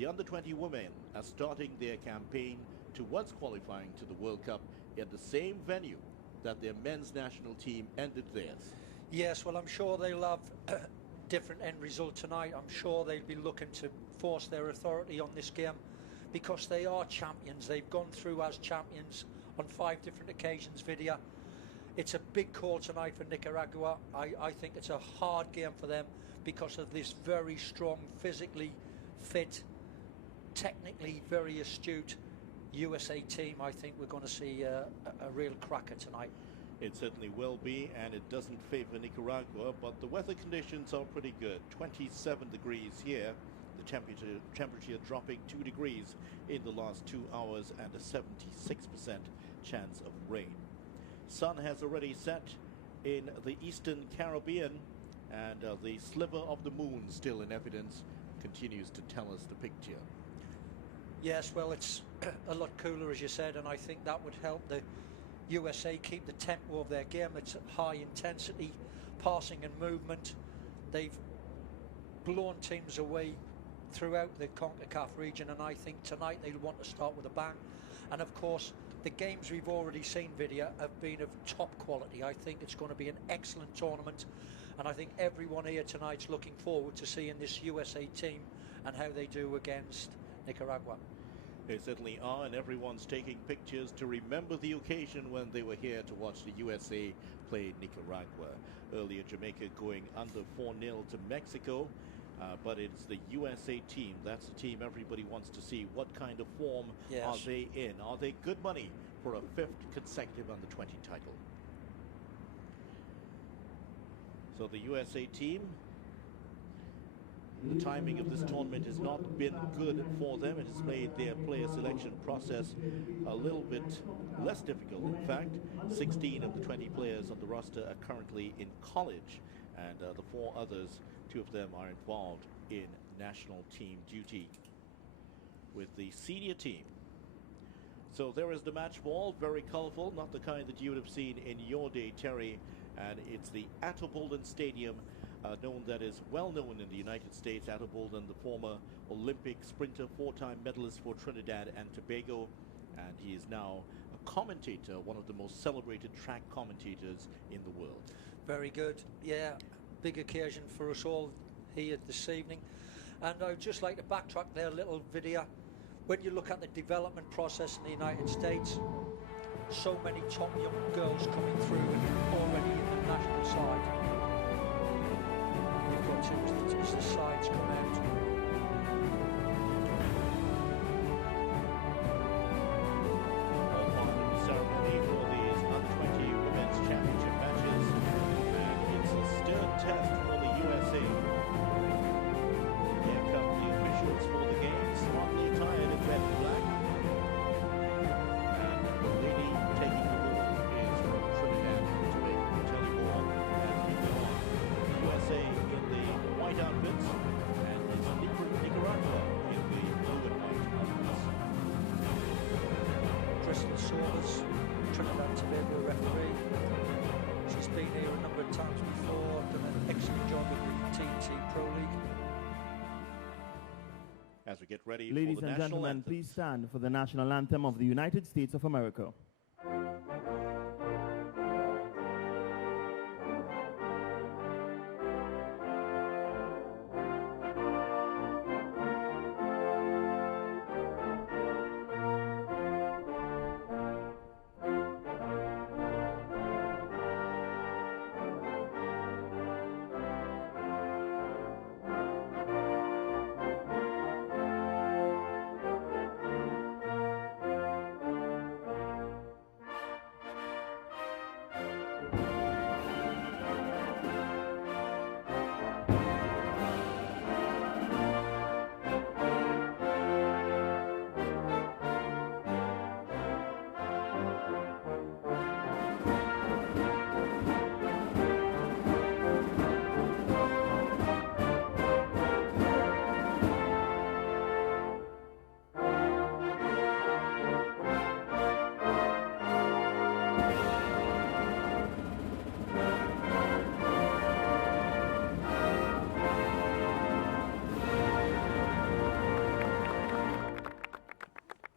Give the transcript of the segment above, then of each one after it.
The Under-20 women are starting their campaign towards qualifying to the World Cup at the same venue that their men's national team ended theirs. Yes, well, I'm sure they'll have a different end result tonight. I'm sure they'll be looking to force their authority on this game because they are champions. They've gone through as champions on 5 different occasions, Vidya. It's a big call tonight for Nicaragua. I think it's a hard game for them because of this very strong, physically fit, technically very astute USA team. I think we're going to see a real cracker tonight. It certainly will be, and it doesn't favor Nicaragua, but the weather conditions are pretty good. 27 degrees here, the temperature dropping 2 degrees in the last 2 hours, and a 76% chance of rain. Sun has already set in the Eastern Caribbean, and the sliver of the moon still in evidence continues to tell us the picture. Yes, well, it's a lot cooler, as you said, and I think that would help the USA keep the tempo of their game. It's high intensity, passing and movement. They've blown teams away throughout the Concacaf region, and I think tonight they'll want to start with a bang. And of course, the games we've already seen, Vidya, have been of top quality. I think it's going to be an excellent tournament, and I think everyone here tonight's looking forward to seeing this USA team and how they do against Nicaragua. They certainly are, and everyone's taking pictures to remember the occasion when they were here to watch the USA play Nicaragua. Earlier, Jamaica going under 4-0 to Mexico, but it's the USA team. That's the team everybody wants to see. What kind of form are they in? Are they good money for a 5th consecutive Under-20 title? So the USA team, the timing of this tournament has not been good for them. It has made their player selection process a little bit less difficult. In fact, 16 of the 20 players on the roster are currently in college, and the 4 others, 2 of them are involved in national team duty with the senior team. So there is the match ball, very colorful, not the kind that you would have seen in your day, Terry, and it's the Attobolden Stadium, that is well known in the United States. Attobolden, the former Olympic sprinter, 4-time medalist for Trinidad and Tobago, and he is now a commentator, one of the most celebrated track commentators in the world. Very good. Yeah, big occasion for us all here this evening. And I would just like to backtrack there a little, Vidya. When you look at the development process in the United States, so many top young girls coming through and already in the national side. You've got to, as the sides come out. Test for the USA. Here come the officials for the game, smartly attired in red and black. And the lady taking the ball is from Trinidad and Tobago. We'll tell you more as we go on. The USA in the white outfits, and it's Nicaragua in the blue and white outfits. Crystal Saunders, Trinidad and Tobago referee. She's been here a number of times before, done an excellent job in the TNT Pro League. As we get ready Ladies for the and national gentlemen, anthem. please stand for the national anthem of the United States of America.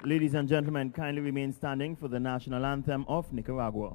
Ladies and gentlemen, kindly remain standing for the national anthem of Nicaragua.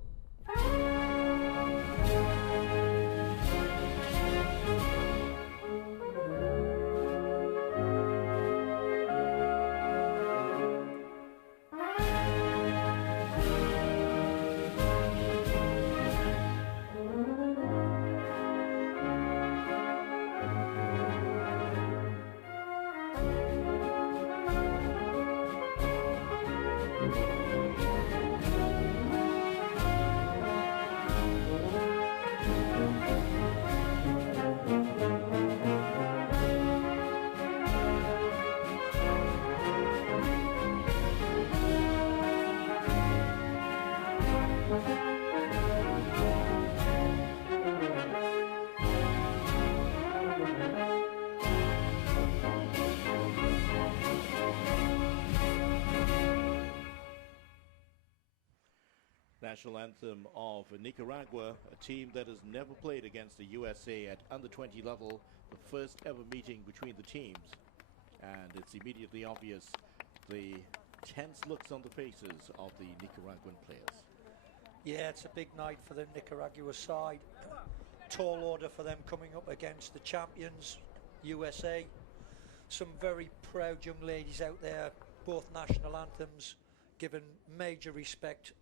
National anthem of Nicaragua, a team that has never played against the USA at under-20 level, the first ever meeting between the teams. And it's immediately obvious the tense looks on the faces of the Nicaraguan players. Yeah, it's a big night for the Nicaragua side. Tall order for them coming up against the champions, USA. Some very proud young ladies out there, both national anthems, given major respect.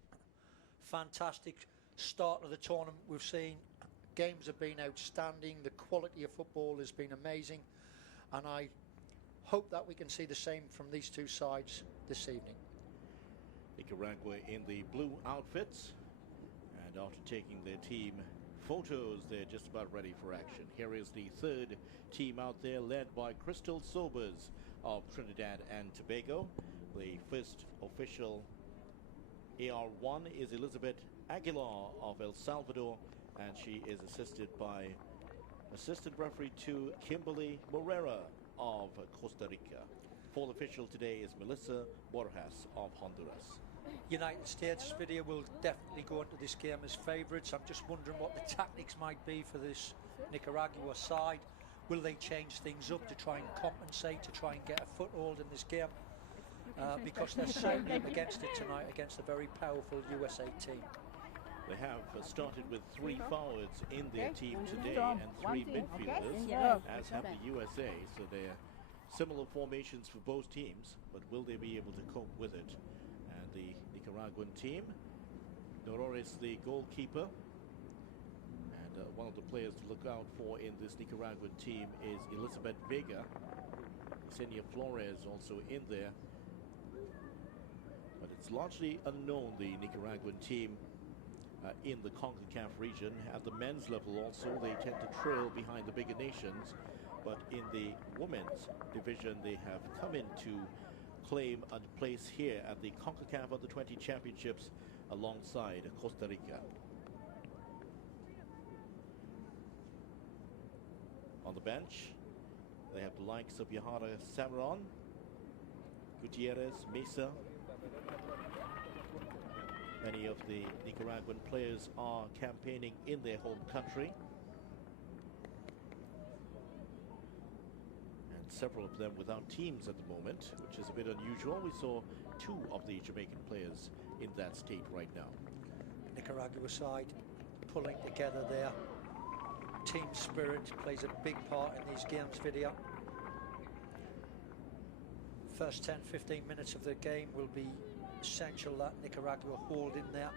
Fantastic start of the tournament we've seen. Games have been outstanding. The quality of football has been amazing. And I hope that we can see the same from these two sides this evening. Nicaragua in the blue outfits. And after taking their team photos, they're just about ready for action. Here is the third team out there, led by Crystal Sobers of Trinidad and Tobago. The first official AR1 is Elizabeth Aguilar of El Salvador, and she is assisted by assistant referee to Kimberly Morera of Costa Rica. Fourth official today is Melissa Borjas of Honduras. United States video will definitely go into this game as favourites. I'm just wondering what the tactics might be for this Nicaragua side. Will they change things up to try and compensate, to try and get a foothold in this game? Because they're certainly up against it tonight, against a very powerful USA team. They have started with 3 forwards in their team today and 3 midfielders, as have the USA. So they're similar formations for both teams, but will they be able to cope with it? And the Nicaraguan team, Dolores, the goalkeeper, and one of the players to look out for in this Nicaraguan team is Elizabeth Vega. Yesenia Flores also in there. But it's largely unknown, the Nicaraguan team in the Concacaf region. At the men's level also, they tend to trail behind the bigger nations. But in the women's division, they have come in to claim a place here at the Concacaf Under-20 Championships alongside Costa Rica. On the bench, they have the likes of Yahara Samaron, Gutierrez, Mesa. Many of the Nicaraguan players are campaigning in their home country. And several of them without teams at the moment, which is a bit unusual. We saw 2 of the Jamaican players in that state right now. Nicaragua side pulling together there. Team spirit plays a big part in these games video. First 10-15 minutes of the game will be essential that Nicaragua hold in there,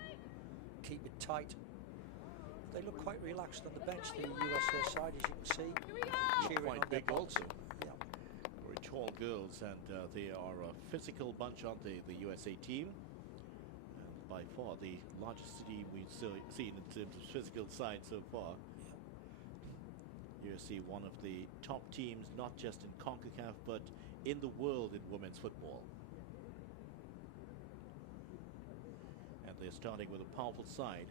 keep it tight. They look quite relaxed on the bench, the USA side, as you can see. Cheering quite on big their also. Yeah. Very tall girls, and they are a physical bunch, aren't they, the USA team? And by far the largest team we've seen in terms of physical side so far. You see one of the top teams, not just in CONCACAF, but in the world in women's football. And they're starting with a powerful side,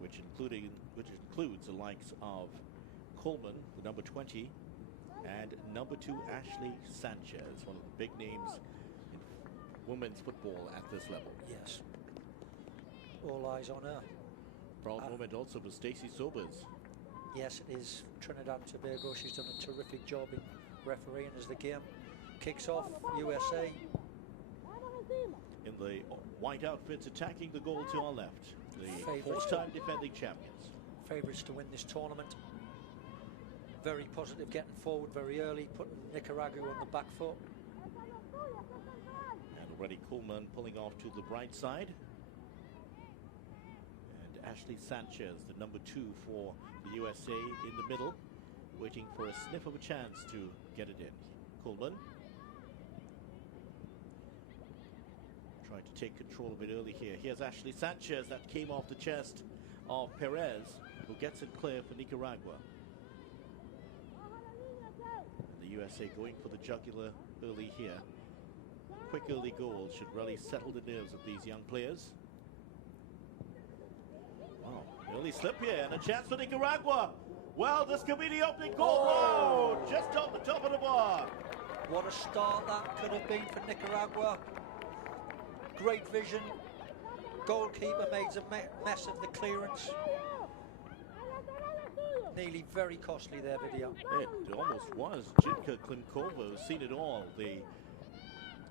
which includes the likes of Coleman, the number 20, and number 2, Ashley Sanchez, one of the big names in women's football at this level. Yes. All eyes on her. Proud moment also for Stacey Sobers. Yes, it is. Trinidad and Tobago. She's done a terrific job in refereeing as the game kicks off. USA in the white outfits attacking the goal to our left. The Favourites. four-time defending champions. Favourites to win this tournament. Very positive getting forward very early, putting Nicaragua on the back foot. And already Coleman pulling off to the bright side. And Ashley Sanchez, the number 2 for the USA, in the middle, waiting for a sniff of a chance to get it in. Coleman tried to take control of it early here. Here's Ashley Sanchez, that came off the chest of Perez, who gets it clear for Nicaragua. And the USA going for the jugular early here. Quick early goals should really settle the nerves of these young players. Wow, early slip here and a chance for Nicaragua. Well, this could be the opening goal. Oh, just off the top of the bar. What a start that could have been for Nicaragua. Great vision. Goalkeeper made a mess of the clearance. Nearly very costly there, video. It almost was. Jitka Klimkova, who's seen it all. The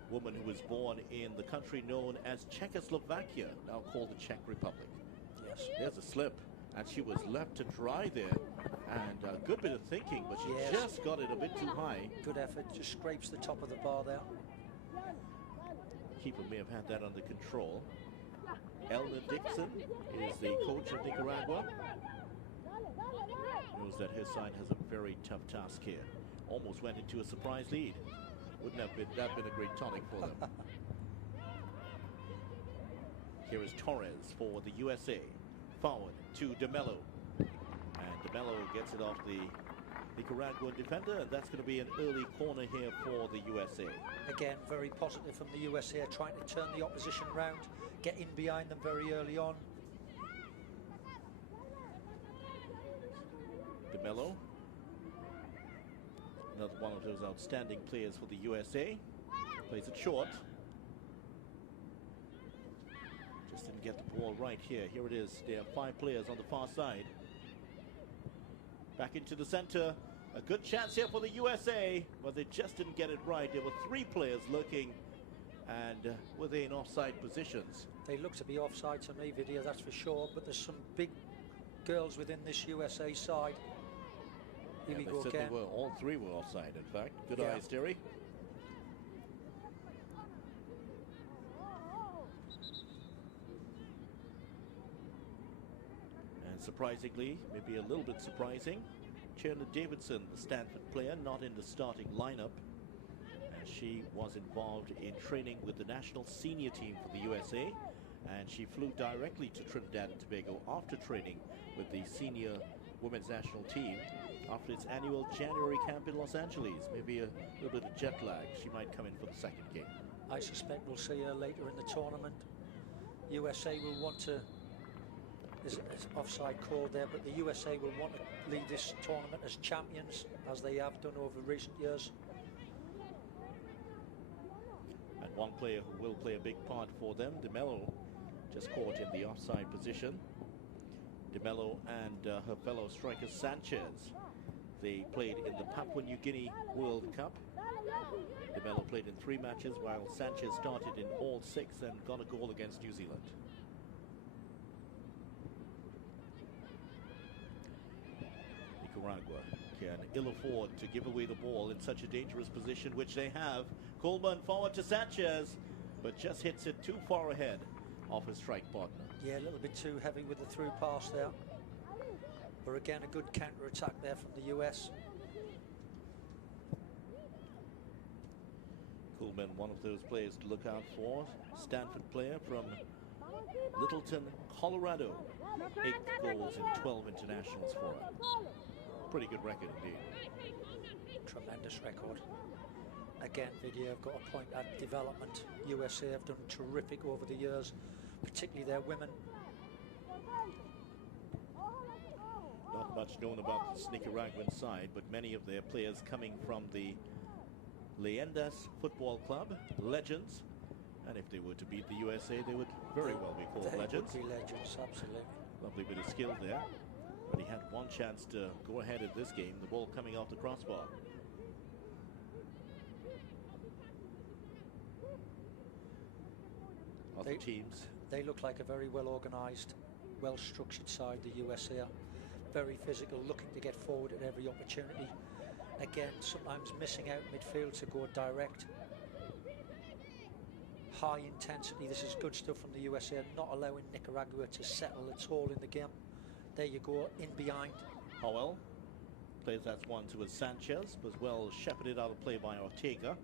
woman who was born in the country known as Czechoslovakia, now called the Czech Republic. Yes. There's a slip, and she was left to dry there. And a good bit of thinking, but she Yes. just got it a bit too high. Good effort, just scrapes the top of the bar there. Keeper may have had that under control. Elna Dixon is the coach of Nicaragua. Knows that his side has a very tough task here. Almost went into a surprise lead. Wouldn't have been a great tonic for them. Here is Torres for the USA. Forward to De Mello. And De Mello gets it off the Nicaraguan defender, and that's going to be an early corner here for the USA. Again, very positive from the US here, trying to turn the opposition round, get in behind them very early on. De Mello, another one of those outstanding players for the USA, plays it short. Just didn't get the ball right here. Here it is. There are 5 players on the far side. Back into the center. A good chance here for the USA, but they just didn't get it right. There were 3 players looking and were they in offside positions. They look to be offside to me, video, that's for sure, but there's some big girls within this USA side. Here we They go certainly again. were. All 3 were offside, in fact. Good Yeah. eyes, Terry. And surprisingly, maybe a little bit surprising, Chandler Davidson, the Stanford player, not in the starting lineup. And she was involved in training with the national senior team for the USA. And she flew directly to Trinidad and Tobago after training with the senior women's national team after its annual January camp in Los Angeles. Maybe a little bit of jet lag. She might come in for the second game. I suspect we'll see her later in the tournament. USA will want to, there's offside call there, but the USA will want to lead this tournament as champions, as they have done over recent years. And one player who will play a big part for them, De Mello, just caught in the offside position. De Mello and her fellow striker Sanchez, they played in the Papua New Guinea World Cup. De Mello played in 3 matches, while Sanchez started in all 6 and got a goal against New Zealand. Nicaragua can ill afford to give away the ball in such a dangerous position, which they have. Coleman forward to Sanchez, but just hits it too far ahead of his strike partner. Yeah, a little bit too heavy with the through pass there. But again, a good counter-attack there from the US. Coleman, one of those players to look out for. Stanford player from Littleton, Colorado. 8 goals in 12 internationals for him. Pretty good record indeed. Tremendous record. Again, video, I've got a point at development. USA have done terrific over the years, particularly their women. Not much known about this Nicaraguan side, but many of their players coming from the Leyendas Football Club, legends. And if they were to beat the USA, they would very well be called legends. They would be legends, absolutely. Lovely bit of skill there. But he had one chance to go ahead at this game, the ball coming off the crossbar. other teams. They look like a very well organised, well-structured side, the US here. Very physical, looking to get forward at every opportunity. Again, sometimes missing out midfield to go direct. High intensity, this is good stuff from the US here, not allowing Nicaragua to settle its hold in the game. There you go, in behind. Howell plays that one to Sanchez, but well shepherded out of play by Ortega.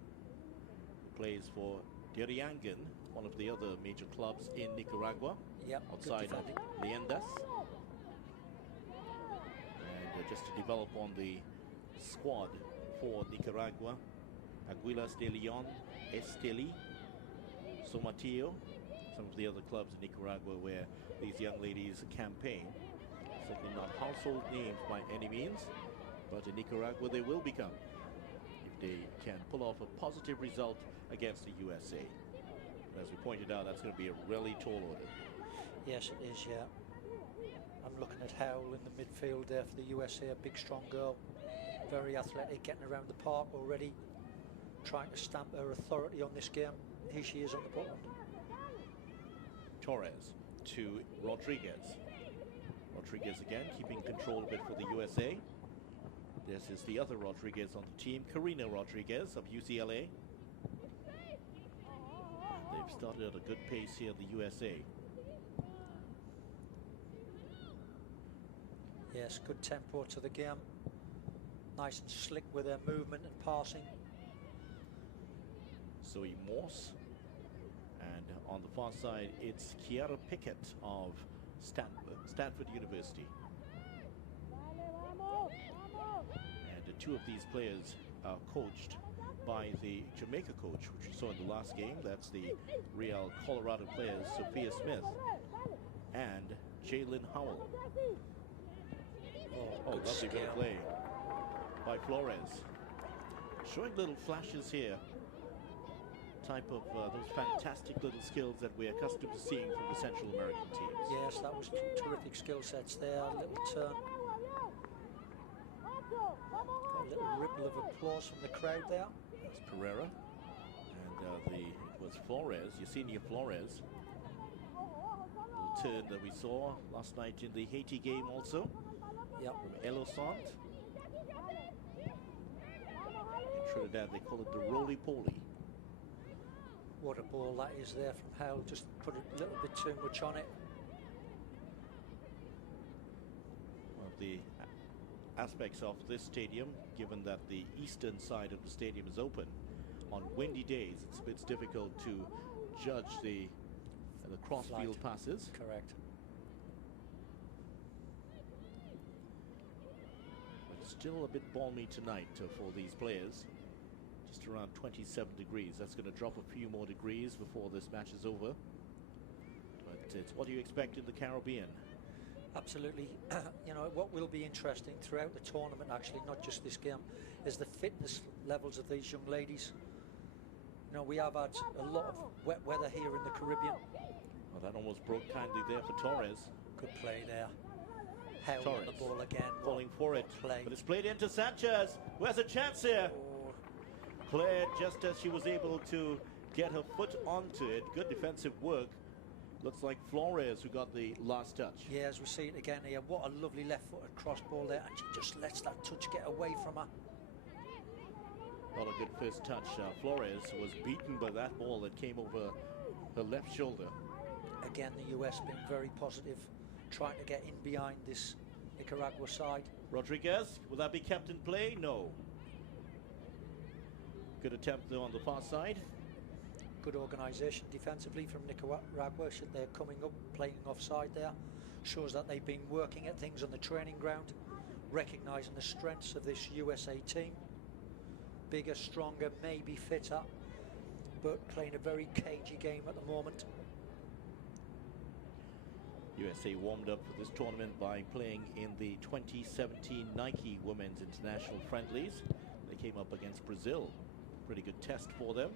Plays for Diriangan, one of the other major clubs in Nicaragua, Yep, outside of Leyendas. And just to develop on the squad for Nicaragua, Aguilas de Leon, Esteli, Somatillo, some of the other clubs in Nicaragua where these young ladies campaign. Certainly not household names by any means, but in Nicaragua they will become if they can pull off a positive result against the USA. As we pointed out, that's going to be a really tall order. Yes, it is, yeah. I'm looking at Howell in the midfield there for the USA, a big strong girl. Very athletic, getting around the park already, trying to stamp her authority on this game. Here she is on the button. Torres to Rodriguez. Rodriguez again, keeping control a bit for the USA. This is the other Rodriguez on the team, Karina Rodriguez of UCLA. And they've started at a good pace here, the USA. Yes, good tempo to the game. Nice and slick with their movement and passing. Zoe Morse. And on the far side, it's Kiara Pickett of Stanford University. And two of these players are coached by the Jamaica coach, which we saw in the last game. That's the Real Colorado players, Sophia Smith and Jalen Howell. Oh, lovely bit of play by Flores. Showing little flashes here. Type of those fantastic little skills that we're accustomed to seeing from the Central American teams. Yes, that was terrific skill sets there. A little turn. Got a little ripple of applause from the crowd there. That's Pereira. And it was Flores, Yesenia Flores. The turn that we saw last night in the Haiti game also. Yep. From Elosant. In Trinidad they call it the roly-poly. What a ball that is there from Howell. Just put a little bit too much on it. One of the aspects of this stadium, given that the eastern side of the stadium is open, on windy days it's difficult to judge the cross-field passes. Correct. But still a bit balmy tonight for these players. Just around 27 degrees. That's going to drop a few more degrees before this match is over. But it's what do you expect in the Caribbean? Absolutely. You know, what will be interesting throughout the tournament, actually, not just this game, is the fitness levels of these young ladies. You know, we have had a lot of wet weather here in the Caribbean. Well, that almost broke kindly there for Torres. Good play there. Howell on the ball again. Calling for it. Play. But it's played into Sanchez. Who has a chance here? Claire, just as she was able to get her foot onto it, good defensive work. Looks like Flores who got the last touch. Yeah, as we see it again here, what a lovely left-footed cross ball there, and she just lets that touch get away from her. Not a good first touch. Flores was beaten by that ball that came over her left shoulder. Again, the US being very positive, trying to get in behind this Nicaragua side. Rodriguez, will that be kept in play? No. Good attempt though on the far side. Good organisation defensively from Nicaragua. They're coming up, playing offside there. Shows that they've been working at things on the training ground, recognising the strengths of this USA team. Bigger, stronger, maybe fitter, but playing a very cagey game at the moment. USA warmed up for this tournament by playing in the 2017 Nike Women's International Friendlies. They came up against Brazil. Pretty good test for them.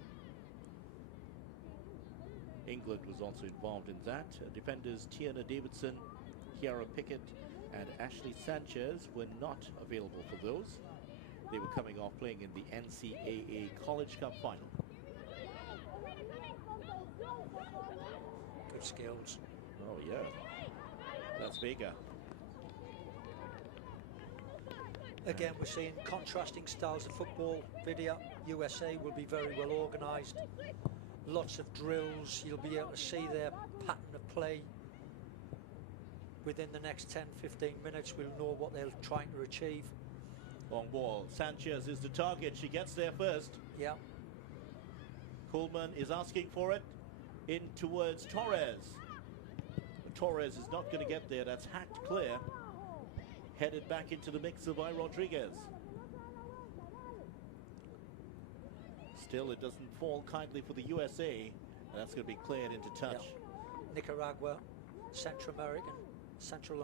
England was also involved in that. Defenders Tiana Davidson, Kiara Pickett and Ashley Sanchez were not available for those. They were coming off playing in the NCAA College Cup final. with skills. Oh, yeah. That's bigger. Again, we're seeing contrasting styles of football. Video, USA will be very well organised. Lots of drills. You'll be able to see their pattern of play. Within the next 10-15 minutes, we'll know what they're trying to achieve. Long ball. Sanchez is the target. She gets there first. Yeah. Coleman is asking for it. In towards Torres. Torres is not going to get there. That's hacked clear. Headed back into the mixer by Rodriguez. Still, it doesn't fall kindly for the USA. And that's going to be cleared into touch. Yeah. Nicaragua, Central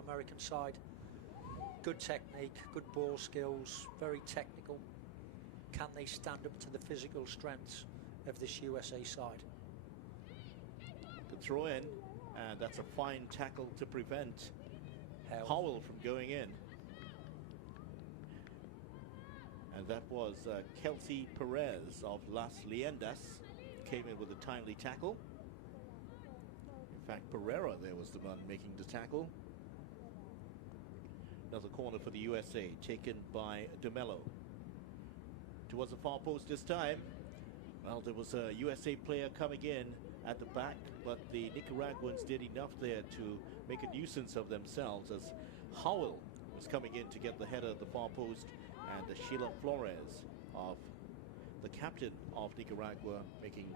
American side. Good technique, good ball skills, very technical. Can they stand up to the physical strengths of this USA side? Good throw in, and that's a fine tackle to prevent Howell from going in. And that was Kelsey Perez of Las Leyendas. Came in with a timely tackle. In fact, Pereira there was the one making the tackle. Another corner for the USA, taken by DeMello. Towards the far post this time. Well, there was a USA player coming in at the back, but the Nicaraguans did enough there to make a nuisance of themselves as Howell was coming in to get the header at the far post, and Sheila Flores, of the captain of Nicaragua, making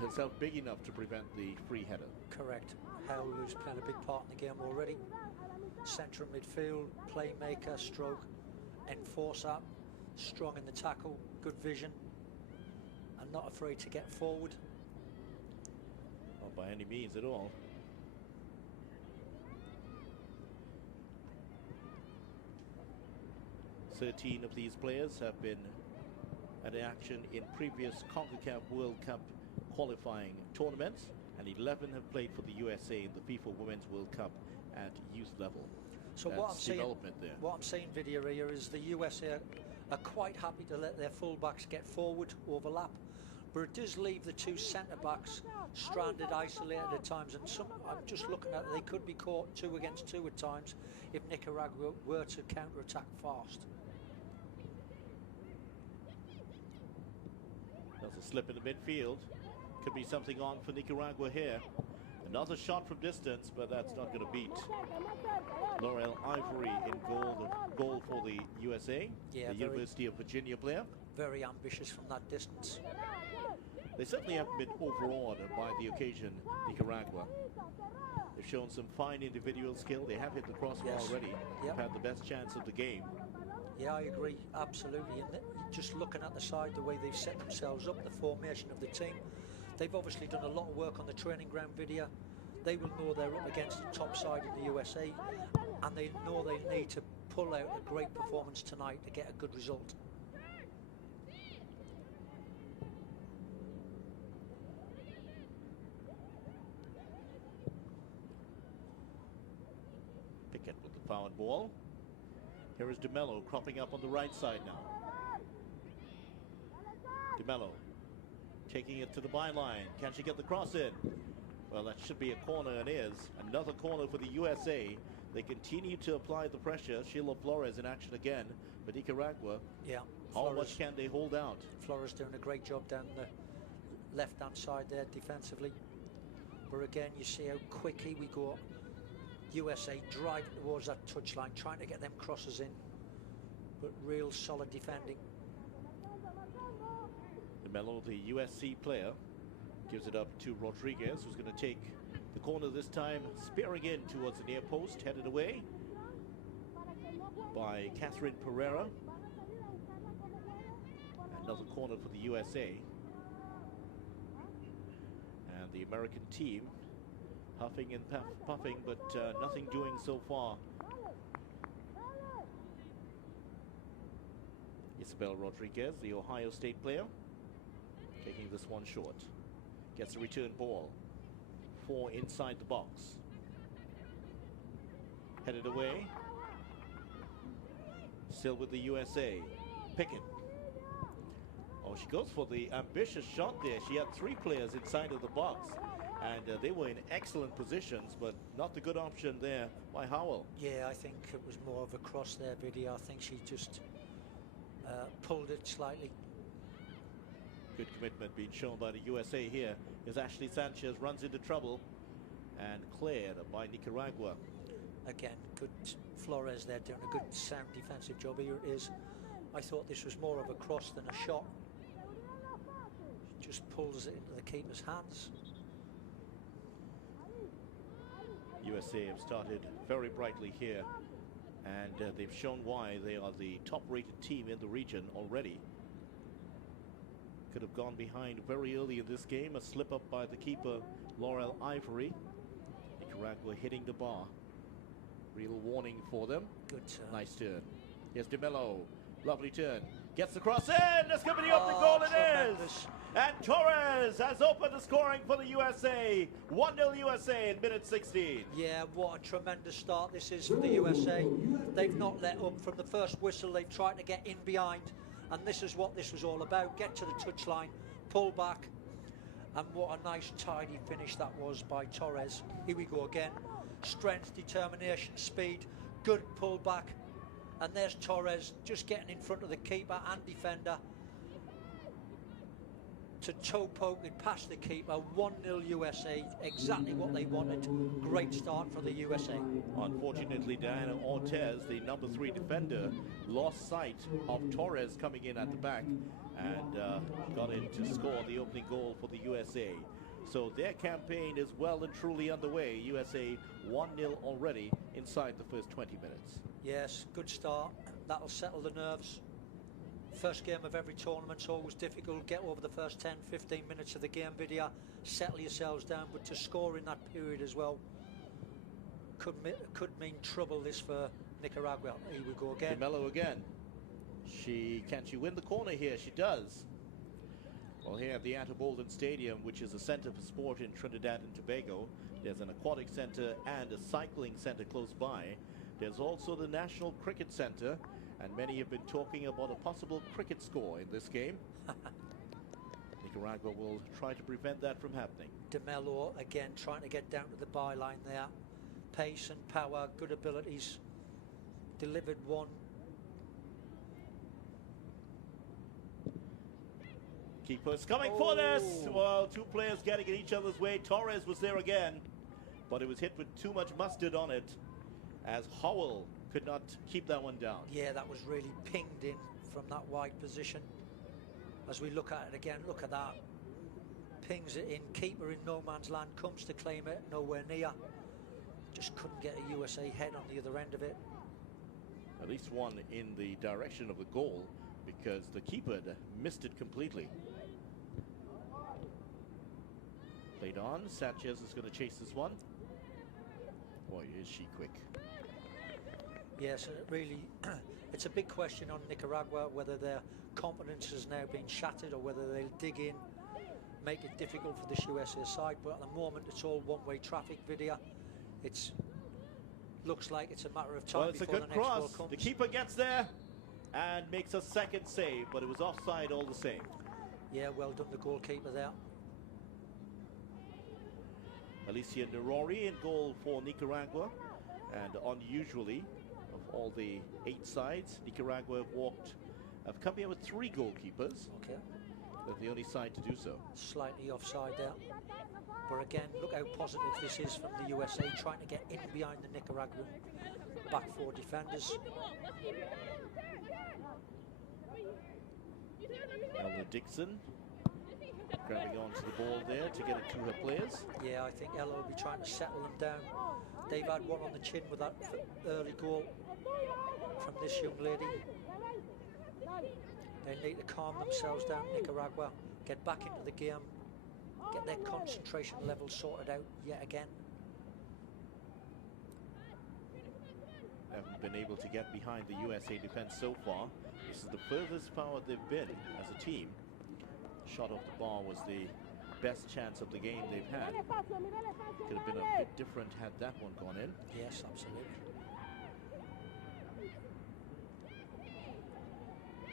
herself big enough to prevent the free header. Correct. Howell, who's playing a big part in the game already. Central midfield, playmaker, stroke, enforcer, strong in the tackle, good vision, and not afraid to get forward. Not by any means at all. Thirteen of these players have been at action in previous Concacaf World Cup qualifying tournaments, and 11 have played for the USA in the FIFA Women's World Cup at youth level. So that's what I'm seeing, development there. what I'm seeing, video here, is the USA are quite happy to let their fullbacks get forward, overlap, but it does leave the two centre backs stranded, isolated at times. And I'm just looking at it, they could be caught 2 against 2 at times if Nicaragua were to counter-attack fast. There's a slip in the midfield. Could be something on for Nicaragua here. Another shot from distance, but that's not going to beat Laurel Ivory in goal for the USA, yeah, the University of Virginia player. Very ambitious from that distance. They certainly haven't been overawed by the occasion, Nicaragua. They've shown some fine individual skill. They have hit the crossbar already. Yep. They've had the best chance of the game. Yeah, I agree, absolutely. And just looking at the side, the way they've set themselves up, the formation of the team, they've obviously done a lot of work on the training ground video. They will know they're up against the top side in the USA, and they know they need to pull out a great performance tonight to get a good result. Pickett with the foul ball. Here is DeMello cropping up on the right side now. DeMello taking it to the byline. Can she get the cross in? Well, that should be a corner, and is. Another corner for the USA. They continue to apply the pressure. Sheila Flores in action again for Nicaragua. Yeah. How much can they hold out? Flores doing a great job down the left-hand side there defensively. But again, you see how quickly we go. USA driving towards that touchline, trying to get them crosses in. But real solid defending. DeMello, the USC player, gives it up to Rodriguez, who's going to take the corner this time, spearing in towards the near post, headed away by Catherine Pereira. Another corner for the USA. And the American team huffing and puffing, but nothing doing so far. Isabel Rodriguez, the Ohio State player, taking this one short. Gets a return ball. 4 inside the box. Headed away. Still with the USA. Pickett. Oh, she goes for the ambitious shot there. She had 3 players inside of the box. And they were in excellent positions, but not the good option there by Howell. Yeah, I think it was more of a cross there, Video. I think she just pulled it slightly. Good commitment being shown by the USA here as Ashley Sanchez runs into trouble and cleared by Nicaragua. Again, good Flores there doing a good sound defensive job. Here it is. I thought this was more of a cross than a shot. Just pulls it into the keeper's hands. USA have started very brightly here, and they've shown why they are the top-rated team in the region already. Could have gone behind very early in this game. A slip up by the keeper, Laurel Ivory. Nicaragua hitting the bar. Real warning for them. Good turn. Nice turn. Here's De Mello. Lovely turn. Gets the cross in. That's going to be up the goal. It is. And Torres has opened the scoring for the USA. 1-0 USA in minute 16. Yeah, what a tremendous start this is for the USA. They've not let up from the first whistle. They've tried to get in behind. And this is what this was all about. Get to the touchline, pull back. And what a nice, tidy finish that was by Torres. Here we go again. Strength, determination, speed, good pull back. And there's Torres just getting in front of the keeper and defender to toe poke it past the keeper. 1-0 USA, exactly what they wanted. Great start for the USA. Unfortunately, Diana Ortez, the number 3 defender, lost sight of Torres coming in at the back and got in to score the opening goal for the USA. So their campaign is well and truly underway. USA 1-0 already inside the first 20 minutes. Yes, good start. That'll settle the nerves. First game of every tournament's always difficult. Get over the first 10, 15 minutes of the game, Video. Settle yourselves down, but to score in that period as well could mean trouble this for Nicaragua. Here we go again. De Mello again. Can she win the corner here? She does. Well, here at the Bolden Stadium, which is a center for sport in Trinidad and Tobago, there's an aquatic center and a cycling center close by. There's also the National Cricket Center, and many have been talking about a possible cricket score in this game. Nicaragua will try to prevent that from happening. De Mello again trying to get down to the byline there. Pace and power, good abilities. Delivered one. Keepers coming for this. Well, 2 players getting in each other's way. Torres was there again, but it was hit with too much mustard on it as Howell could not keep that one down. Yeah, that was really pinged in from that wide position. As we look at it again, look at that. Pings it in, keeper in no man's land, comes to claim it, nowhere near. Just couldn't get a USA head on the other end of it. At least one in the direction of the goal, because the keeper missed it completely. Played on. Sanchez is going to chase this one. Boy, is she quick. Yes, and it really, it's a big question on Nicaragua, whether their confidence has now been shattered or whether they'll dig in, make it difficult for this USA side. But at the moment, it's all one-way traffic, Video. Looks like it's a matter of time well, it's before a good the next cross. ball comes. The keeper gets there and makes a second save, but it was offside all the same. Yeah, well done, the goalkeeper there. Alicia Nerori in goal for Nicaragua, and unusually, of all the 8 sides, Nicaragua have come here with 3 goalkeepers. Okay. They're the only side to do so. Slightly offside there. But again, look how positive this is from the USA, trying to get in behind the Nicaraguan back 4 defenders. Ella Dixon grabbing onto the ball there to get it to her players. Yeah, I think Ella will be trying to settle them down. They've had one on the chin with that early goal from this young lady. They need to calm themselves down, Nicaragua, get back into the game, get their concentration level sorted out yet again. Haven't been able to get behind the USA defense so far. This is the furthest forward they've been as a team. Shot off the bar was the best chance of the game they've had. Could have been a bit different had that one gone in. Yes, absolutely.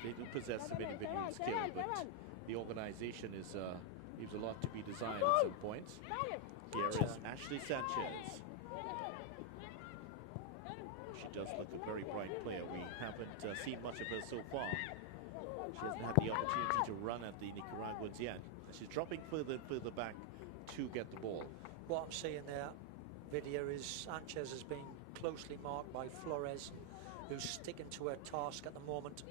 They do possess some individual skill, but the organization is Leaves a lot to be desired at some points. Here is Ashley Sanchez. She does look a very bright player. We haven't seen much of her so far. She hasn't had the opportunity to run at the Nicaraguans yet. She's dropping further and further back to get the ball. What I'm seeing there, video, is Sanchez has been closely marked by Flores, who's sticking to her task at the moment.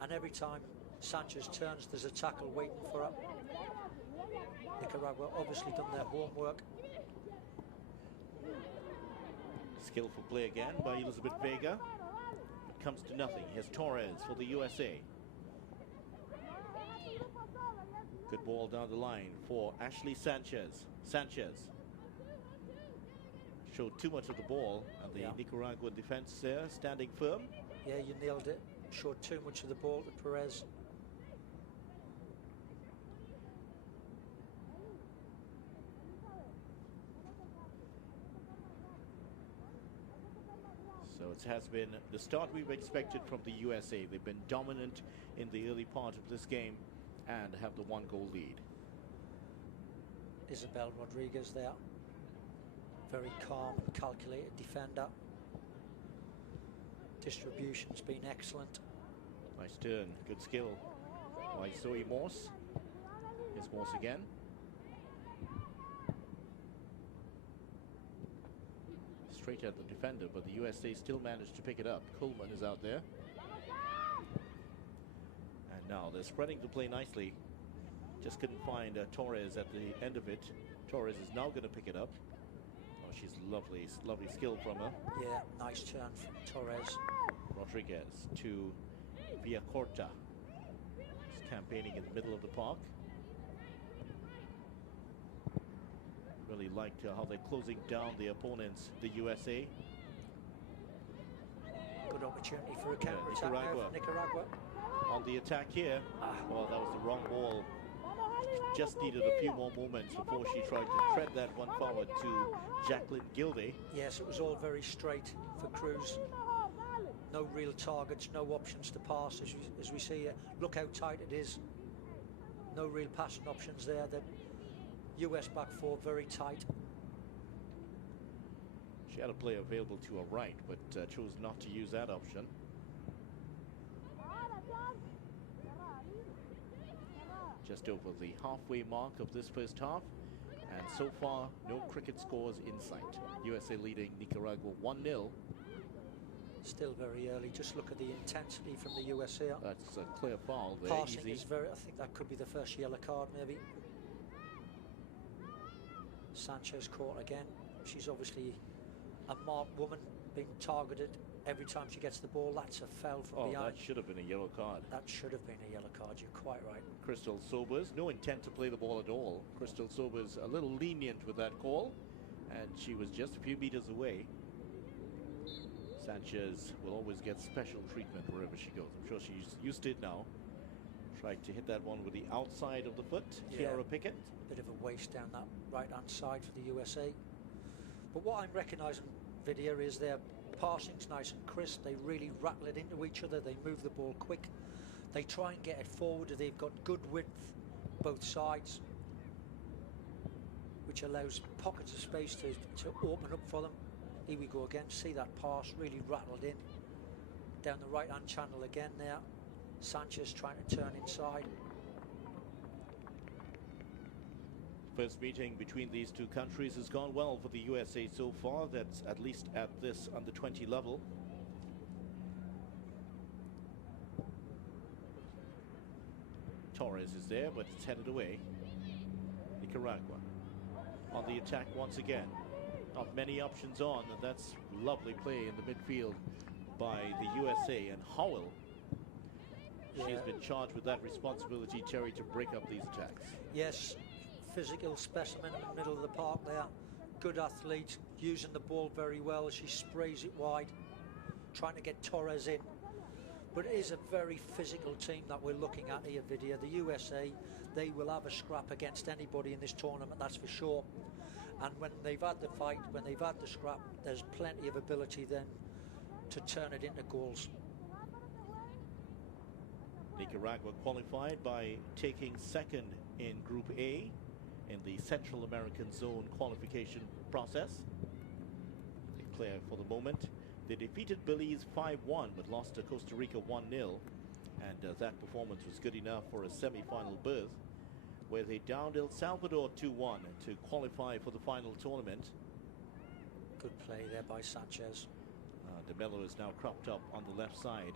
And every time Sanchez turns, there's a tackle waiting for her. Nicaragua obviously done their homework. Skillful play again by Elizabeth Vega. It comes to nothing. Here's Torres for the USA. Good ball down the line for Ashley Sanchez. Sanchez showed too much of the ball, and the Nicaraguan defense there standing firm. Yeah, you nailed it. Showed too much of the ball to Perez. So it has been the start we've expected from the USA. They've been dominant in the early part of this game and have the 1-goal lead. Isabel Rodriguez there. Very calm and calculated defender. Distribution's been excellent. Nice turn, good skill by Zoe Morse. Here's Morse again. Straight at the defender, but the USA still managed to pick it up. Coleman is out there. And now they're spreading the play nicely. Just couldn't find Torres at the end of it. Torres is now going to pick it up. Oh, she's lovely, lovely skill from her. Yeah, nice turn from Torres. Rodriguez to Villacorta. He's campaigning in the middle of the park. Really liked how they're closing down the opponents, the USA. Good opportunity for a counter-attack now for Nicaragua. On the attack here. Well, that was the wrong ball. Just needed a few more moments before she tried to tread that one forward to Jacqueline Gilday. Yes, it was all very straight for Cruz. No real targets, no options to pass as we see it. Look how tight it is. No real passing options there. The US back four very tight. She had a player available to her right, but chose not to use that option. Just over the halfway mark of this first half, and so far no cricket scores in sight. USA leading Nicaragua 1-0. Still very early. Just look at the intensity from the USA. That's a clear foul there. Passing easy. is very, I think that could be the first yellow card maybe. Sanchez caught again. She's obviously a marked woman, being targeted every time she gets the ball. That's a foul from behind. That should have been a yellow card. That should have been a yellow card, you're quite right. Crystal Sobers, no intent to play the ball at all. Crystal Sobers a little lenient with that call, and she was just a few meters away. Sanchez will always get special treatment wherever she goes. I'm sure she's used to it now. Tried to hit that one with the outside of the foot. Yeah. Kiara Pickett. Bit of a waste down that right-hand side for the USA. But what I'm recognising, Vidya, is their passing's nice and crisp. They really rattle it into each other. They move the ball quick. They try and get it forward. They've got good width both sides, which allows pockets of space to open up for them. Here we go again. See that pass really rattled in down the right-hand channel again there. Sanchez trying to turn inside. First meeting between these two countries has gone well for the USA so far. That's at least at this under-20 level. Torres is there, but it's headed away. Nicaragua on the attack once again. Not many options on, and that's lovely play in the midfield by the USA. And Howell, she's been charged with that responsibility, Terry, to break up these attacks. Yes, physical specimen in the middle of the park there. Good athlete, using the ball very well. She sprays it wide, trying to get Torres in. But it is a very physical team that we're looking at here, Vidya. The USA, they will have a scrap against anybody in this tournament, that's for sure. And when they've had the fight, when they've had the scrap, there's plenty of ability then to turn it into goals. Nicaragua qualified by taking second in Group A in the Central American Zone qualification process. They clear for the moment. They defeated Belize 5-1 but lost to Costa Rica 1-0. And that performance was good enough for a semi-final berth, where they downed El Salvador 2-1 to qualify for the final tournament. Good play there by Sanchez. De Mello is now cropped up on the left side,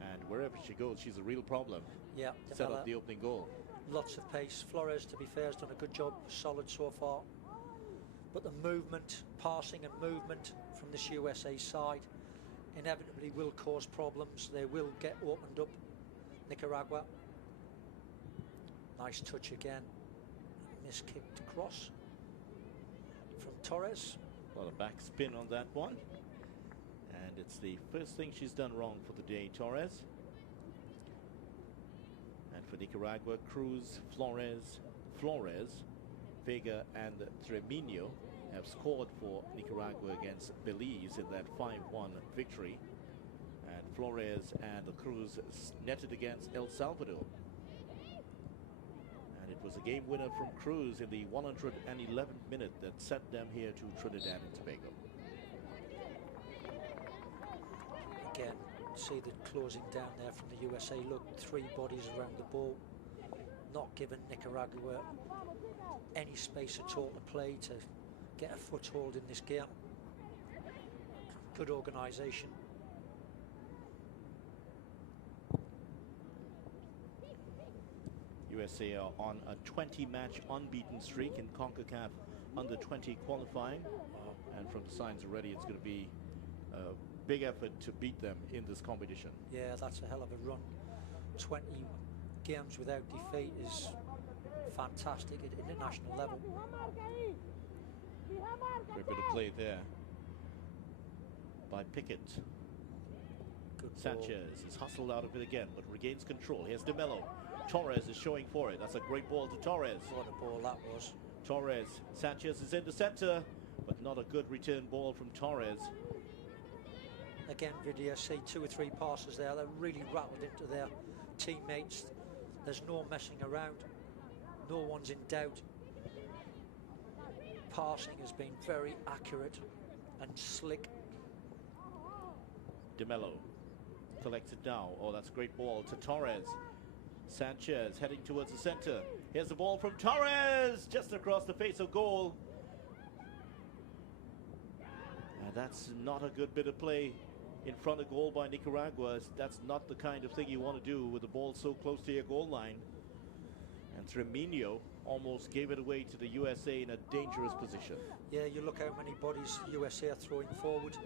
and wherever she goes, she's a real problem. Yeah, Set up the opening goal. Lots of pace. Flores, to be fair, has done a good job, solid so far. But the movement, passing and movement from this USA side inevitably will cause problems. They will get opened up, Nicaragua. Nice touch again. Miskicked across from Torres. Well, a back spin on that one. And it's the first thing she's done wrong for the day, Torres. And for Nicaragua, Cruz, Flores, Vega and Tremino have scored for Nicaragua against Belize in that 5-1 victory. And Flores and Cruz netted against El Salvador. And it was a game winner from Cruz in the 111th minute that sent them here to Trinidad and Tobago. Again, see the closing down there from the USA. Look, 3 bodies around the ball, not giving Nicaragua any space at all to play, to get a foothold in this game. Good organisation. USA are on a 20-match unbeaten streak in Concacaf Under-20 qualifying. And from the signs already, it's going to be a big effort to beat them in this competition. Yeah, that's a hell of a run. 20 games without defeat is fantastic at international level. Great bit of play there by Pickett. Good Sanchez ball. is hustled out of it again, but regains control. Here's De Mello. Torres is showing for it. That's a great ball to Torres. What a ball that was. Torres. Sanchez is in the center, but not a good return ball from Torres. Again, video, see 2 or 3 passes there. They're really rattled into their teammates. There's no messing around. No one's in doubt. Passing has been very accurate and slick. De Mello collects it now. Oh, that's a great ball to Torres. Sanchez heading towards the center. Here's the ball from Torres, just across the face of goal. And that's not a good bit of play in front of goal by Nicaragua. That's not the kind of thing you want to do with the ball so close to your goal line. And Tremino almost gave it away to the USA in a dangerous position. Yeah, you look how many bodies USA are throwing forward.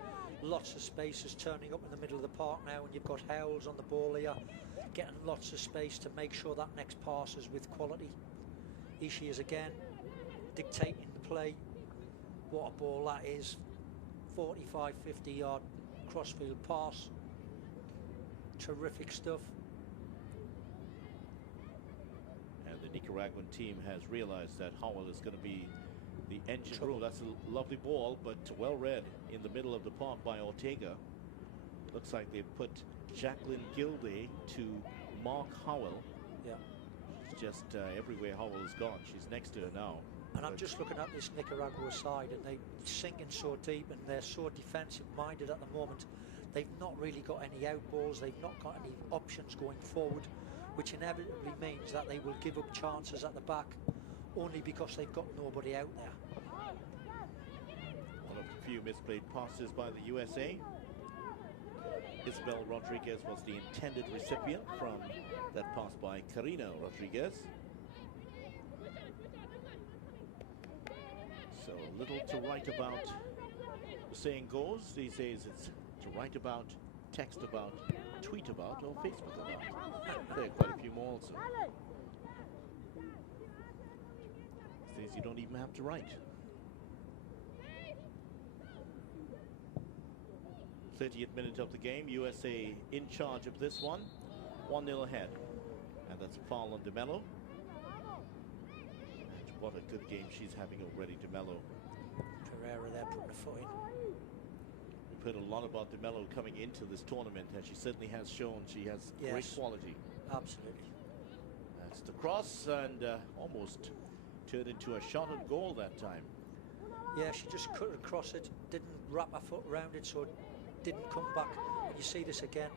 Lots of spaces turning up in the middle of the park now, and you've got Howells on the ball here, getting lots of space to make sure that next pass is with quality. Ishii is again dictating the play. What a ball that is. 45, 50 yard crossfield pass. Terrific stuff. And the Nicaraguan team has realized that Howell is going to be the engine room. That's a lovely ball, but well read in the middle of the park by Ortega. Looks like they put Jacqueline Gilday to Mark Howell. Yeah. She's just everywhere Howell has gone. She's next to her now. And I'm just looking at this Nicaragua side, and they're sinking so deep and they're so defensive minded at the moment. They've not really got any out balls. They've not got any options going forward, which inevitably means that they will give up chances at the back only because they've got nobody out there. One of the few misplayed passes by the USA. Isabel Rodriguez was the intended recipient from that pass by Karina Rodriguez. So a little to write about, the saying goes these days, it's to write about, text about, tweet about, or Facebook about. There are quite a few more also. These days you don't even have to write. 30th minute of the game, USA in charge of this one, 1-0 ahead. And that's a foul on De Mello. And what a good game she's having already, De Mello. Pereira there putting a foot in. We've heard a lot about De Mello coming into this tournament, and she certainly has shown she has great quality. Absolutely. That's the cross, and almost turned into a shot on goal that time. Yeah, she just cut across it, didn't wrap her foot around it, so it didn't come back. And you see this again.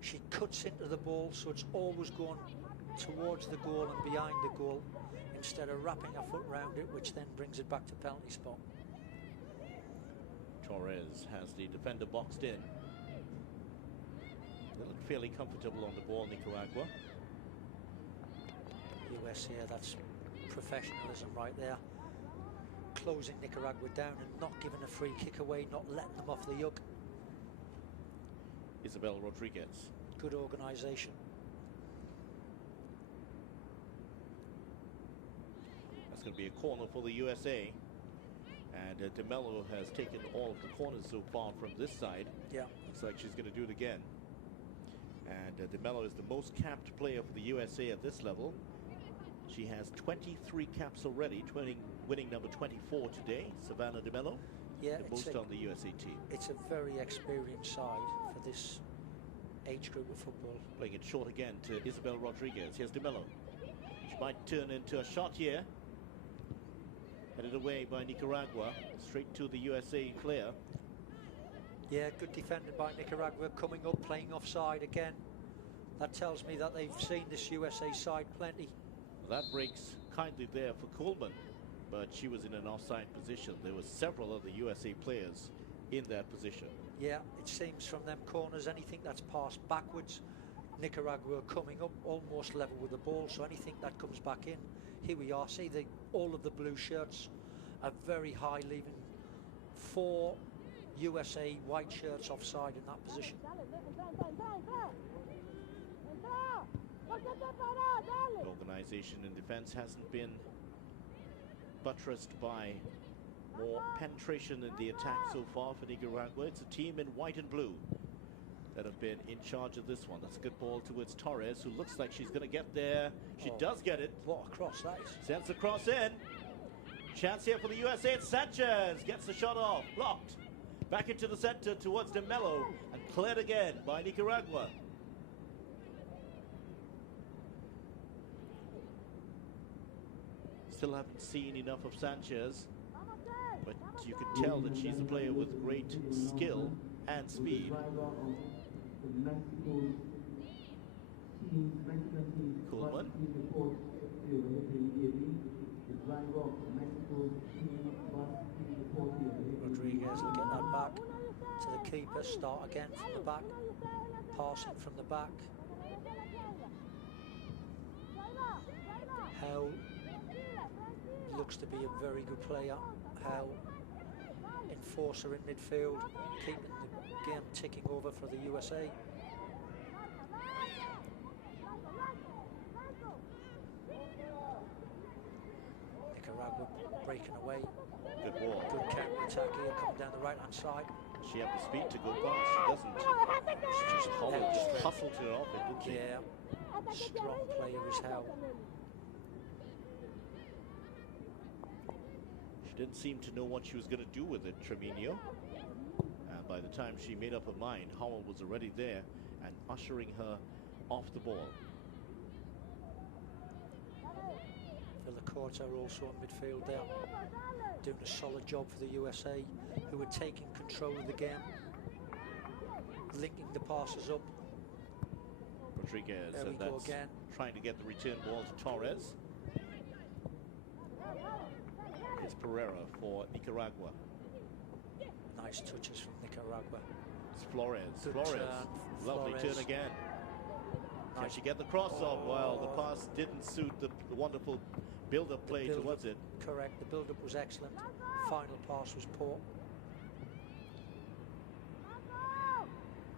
She cuts into the ball, so it's always going towards the goal and behind the goal, instead of wrapping her foot around it, which then brings it back to penalty spot. Torres has the defender boxed in. They look fairly comfortable on the ball, Nicaragua. US here, that's professionalism right there. Closing Nicaragua down and not giving a free kick away, not letting them off the hook. Isabel Rodriguez. Good organisation. That's going to be a corner for the USA. And De Mello has taken all of the corners so far from this side. Yeah. Looks like she's going to do it again. And De Mello is the most capped player for the USA at this level. She has 23 caps already, winning number 24 today, Savannah De Mello. Yeah, the most on the USA team. It's a very experienced side for this age group of football. Playing it short again to Isabel Rodriguez. Here's De Mello. She might turn into a shot here. Headed away by Nicaragua, straight to the USA player. Yeah, good defending by Nicaragua, coming up, playing offside again. That tells me that they've seen this USA side plenty. Well, that breaks kindly there for Coleman, but she was in an offside position. There were several other USA players in that position. Yeah, it seems from them corners, anything that's passed backwards, Nicaragua are coming up almost level with the ball, so anything that comes back in, here we are. See, all of the blue shirts are very high, leaving 4 USA white shirts offside in that position. The organisation in defence hasn't been buttressed by more penetration in the attack so far for Nicaragua. It's a team in white and blue that have been in charge of this one. That's a good ball towards Torres, who looks like she's going to get there. She does get it. What a cross that is. Sends the cross in. Chance here for the USA. It's Sanchez gets the shot off. Blocked. Back into the centre towards De Mello, and cleared again by Nicaragua. Still haven't seen enough of Sanchez, but you can tell that she's a player with great skill and speed. Coleman. Rodriguez will get that back to the keeper, start again from the back, passing from the back. Hell looks to be a very good player. Hell, enforcer in midfield, keeping the game ticking over for the USA. Nicaragua breaking away. Good ball. Good counter-attack here, coming down the right-hand side. She had the speed to go past. She doesn't. She just hollered, just hustled it off it, didn't she? Yeah, strong player as hell. She didn't seem to know what she was going to do with it, Tremino. And by the time she made up her mind, Howell was already there and ushering her off the ball. Villacorta also in midfield there, doing a solid job for the USA, who are taking control of the game, linking the passes up. Rodriguez, There we and go that's again. trying to get the return ball to Torres. It's Pereira for Nicaragua. Nice touches from Nicaragua. It's Flores. Good Flores. turn. Lovely Flores. turn again. Can Nice. she get the cross off? Well, the pass didn't suit the wonderful build-up play build-up. towards it. Correct, the build-up was excellent. Final pass was poor.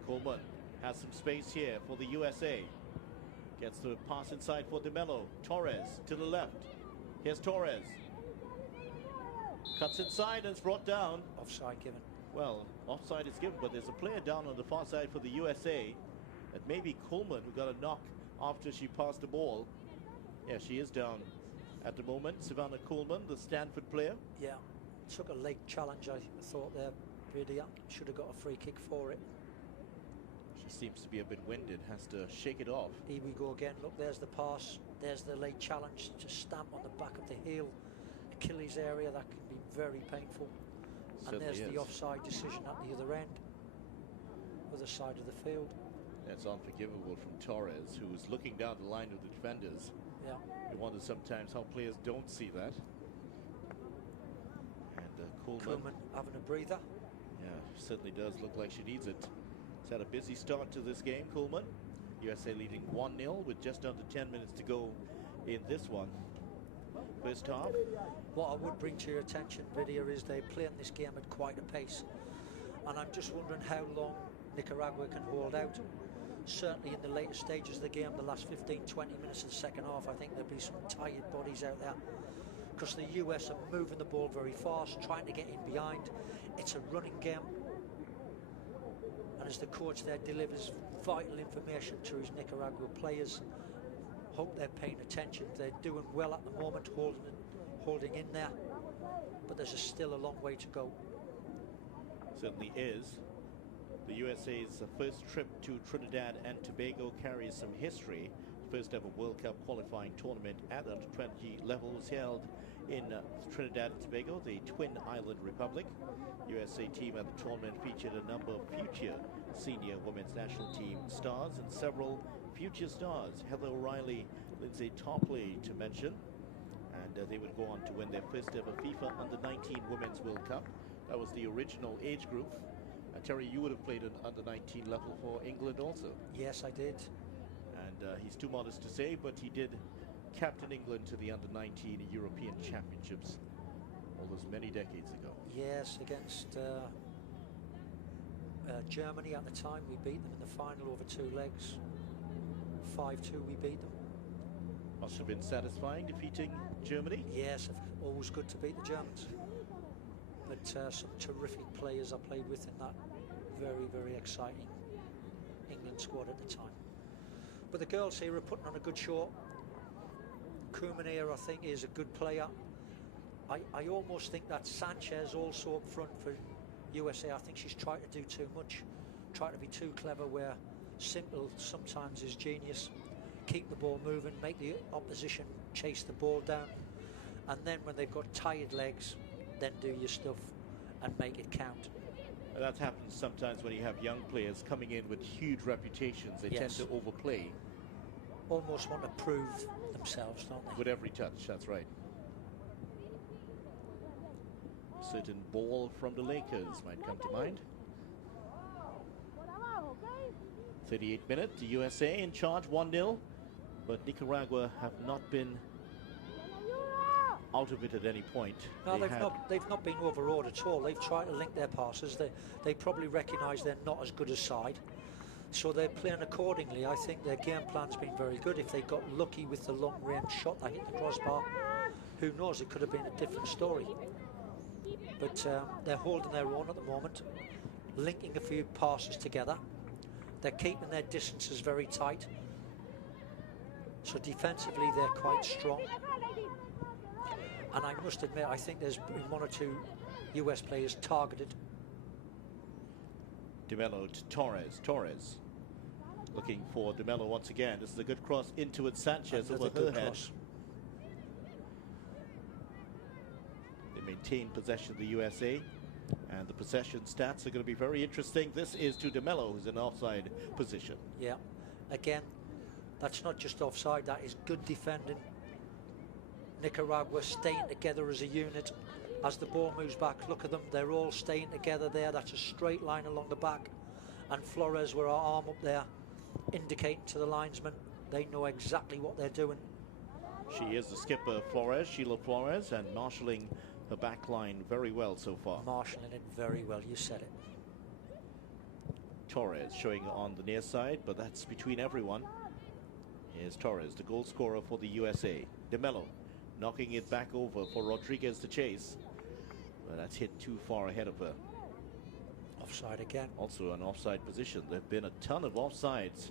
Coleman has some space here for the USA. Gets the pass inside for De Mello. Torres to the left. Here's Torres. Cuts inside and it's brought down. Offside given. Well, offside is given, but there's a player down on the far side for the USA. That may be Coleman, who got a knock after she passed the ball. Yeah, she is down at the moment. Savannah Coleman, the Stanford player. Yeah, took a leg challenge, I thought there, Vidia. Should have got a free kick for it. She Seems to be a bit winded, has to shake it off. Here we go again. Look, there's the pass. There's the late challenge to stamp on the back of the heel. Achilles area, that can be very painful. And there's the offside decision at the other end, other side of the field. That's unforgivable from Torres, who's looking down the line of the defenders. Yeah. You wonder sometimes how players don't see that. And Koolman having a breather. Yeah, certainly does look like she needs it. It's had a busy start to this game, Koolman. USA leading 1-0 with just under 10 minutes to go in this one. First half. What I would bring to your attention, Vidya, is they're playing this game at quite a pace. And I'm just wondering how long Nicaragua can hold out. Certainly in the later stages of the game, the last 15-20 minutes of the second half, I think there'll be some tired bodies out there. Because the US are moving the ball very fast, trying to get in behind. It's a running game. And as the coach there delivers vital information to his Nicaragua players, hope they're paying attention. They're doing well at the moment, holding in there. But there's still a long way to go. Certainly is. The USA's first trip to Trinidad and Tobago carries some history. First ever World Cup qualifying tournament at Under-20 level was held in Trinidad and Tobago, the Twin Island Republic. USA team at the tournament featured a number of future senior women's national team stars and several future stars, Heather O'Reilly, Lindsay Topley to mention. And they would go on to win their first ever FIFA Under-19 Women's World Cup. That was the original age group. Terry, you would have played an Under-19 level for England also. Yes, I did. And he's too modest to say, but he did captain England to the Under-19 European Championships all those many decades ago. Yes, against Germany at the time. We beat them in the final over 2 legs. 5-2 we beat them. Must have been satisfying defeating Germany. Yes, always good to beat the Germans. But some terrific players I played with in that very, very exciting England squad at the time. But the girls here are putting on a good show. Koolman here, I think, is a good player. I almost think that Sanchez also up front for USA, I think she's trying to do too much, trying to be too clever, where simple sometimes is genius. Keep the ball moving, make the opposition chase the ball down, and then when they've got tired legs, then do your stuff and make it count. That happens sometimes when you have young players coming in with huge reputations. They tend to overplay. Almost want to prove themselves, don't they? With every touch, that's right. A certain ball from the Lakers might come to mind. 38th minute, the USA in charge 1-0, but Nicaragua have not been out of it at any point. No, they've not been overawed at all. They've tried to link their passes. They probably recognise they're not as good a side, so they're playing accordingly. I think their game plan's been very good. If they got lucky with the long range shot that hit the crossbar, who knows, it could have been a different story. But they're holding their own at the moment, linking a few passes together. They're keeping their distances very tight, so defensively they're quite strong. And I must admit, I think there's been 1 or 2 US players targeted. DeMello to Torres. Torres looking for DeMello once again. This is a good cross into it. Sanchez over her head. They maintain possession of the USA. And the possession stats are going to be very interesting. This is to DeMello, who's in offside position. Yeah, again, that's not just offside, that is good defending. Nicaragua staying together as a unit. As the ball moves back, look at them, they're all staying together there. That's a straight line along the back. And Flores with her arm up there, indicating to the linesman they know exactly what they're doing. She is the skipper, Flores, Sheila Flores, and marshalling the back line very well so far. Marshalling it very well, you said it. Torres showing on the near side, but that's between everyone. Here's Torres, the goal scorer for the USA. DeMello knocking it back over for Rodriguez to chase. But that's hit too far ahead of her. Offside again. Also an offside position. There have been a ton of offsides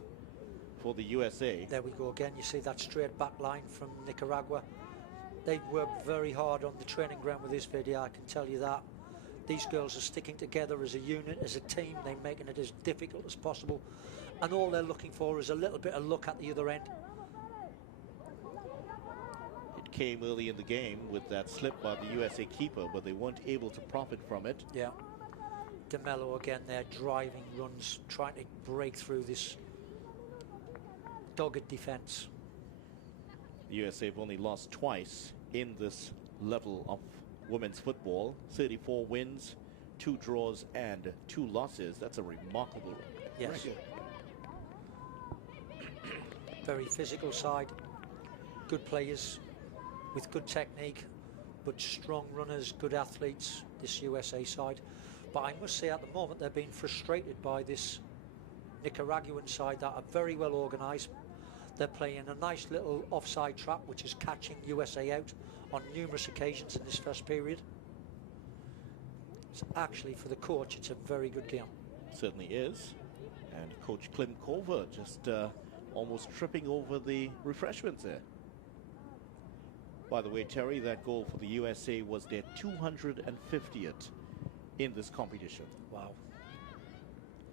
for the USA. There we go again. You see that straight back line from Nicaragua. They've worked very hard on the training ground with this video, I can tell you that. These girls are sticking together as a unit, as a team. They're making it as difficult as possible. and all they're looking for is a little bit of luck at the other end. It came early in the game with that slip by the USA keeper, but they weren't able to profit from it. Yeah. DeMello again there, driving runs, trying to break through this dogged defence. The USA have only lost twice in this level of women's football. 34 wins, 2 draws and 2 losses. That's a remarkable Yes. record. Very physical side, good players with good technique, but strong runners, good athletes, this USA side. But I must say at the moment they're being frustrated by this Nicaraguan side that are very well organised. They're playing a nice little offside trap which is catching USA out on numerous occasions in this first period. It's actually, for the coach, it's a very good game. Certainly is. And Coach Klim Kover just almost tripping over the refreshments there. By the way, Terry, that goal for the USA was their 250th in this competition. Wow.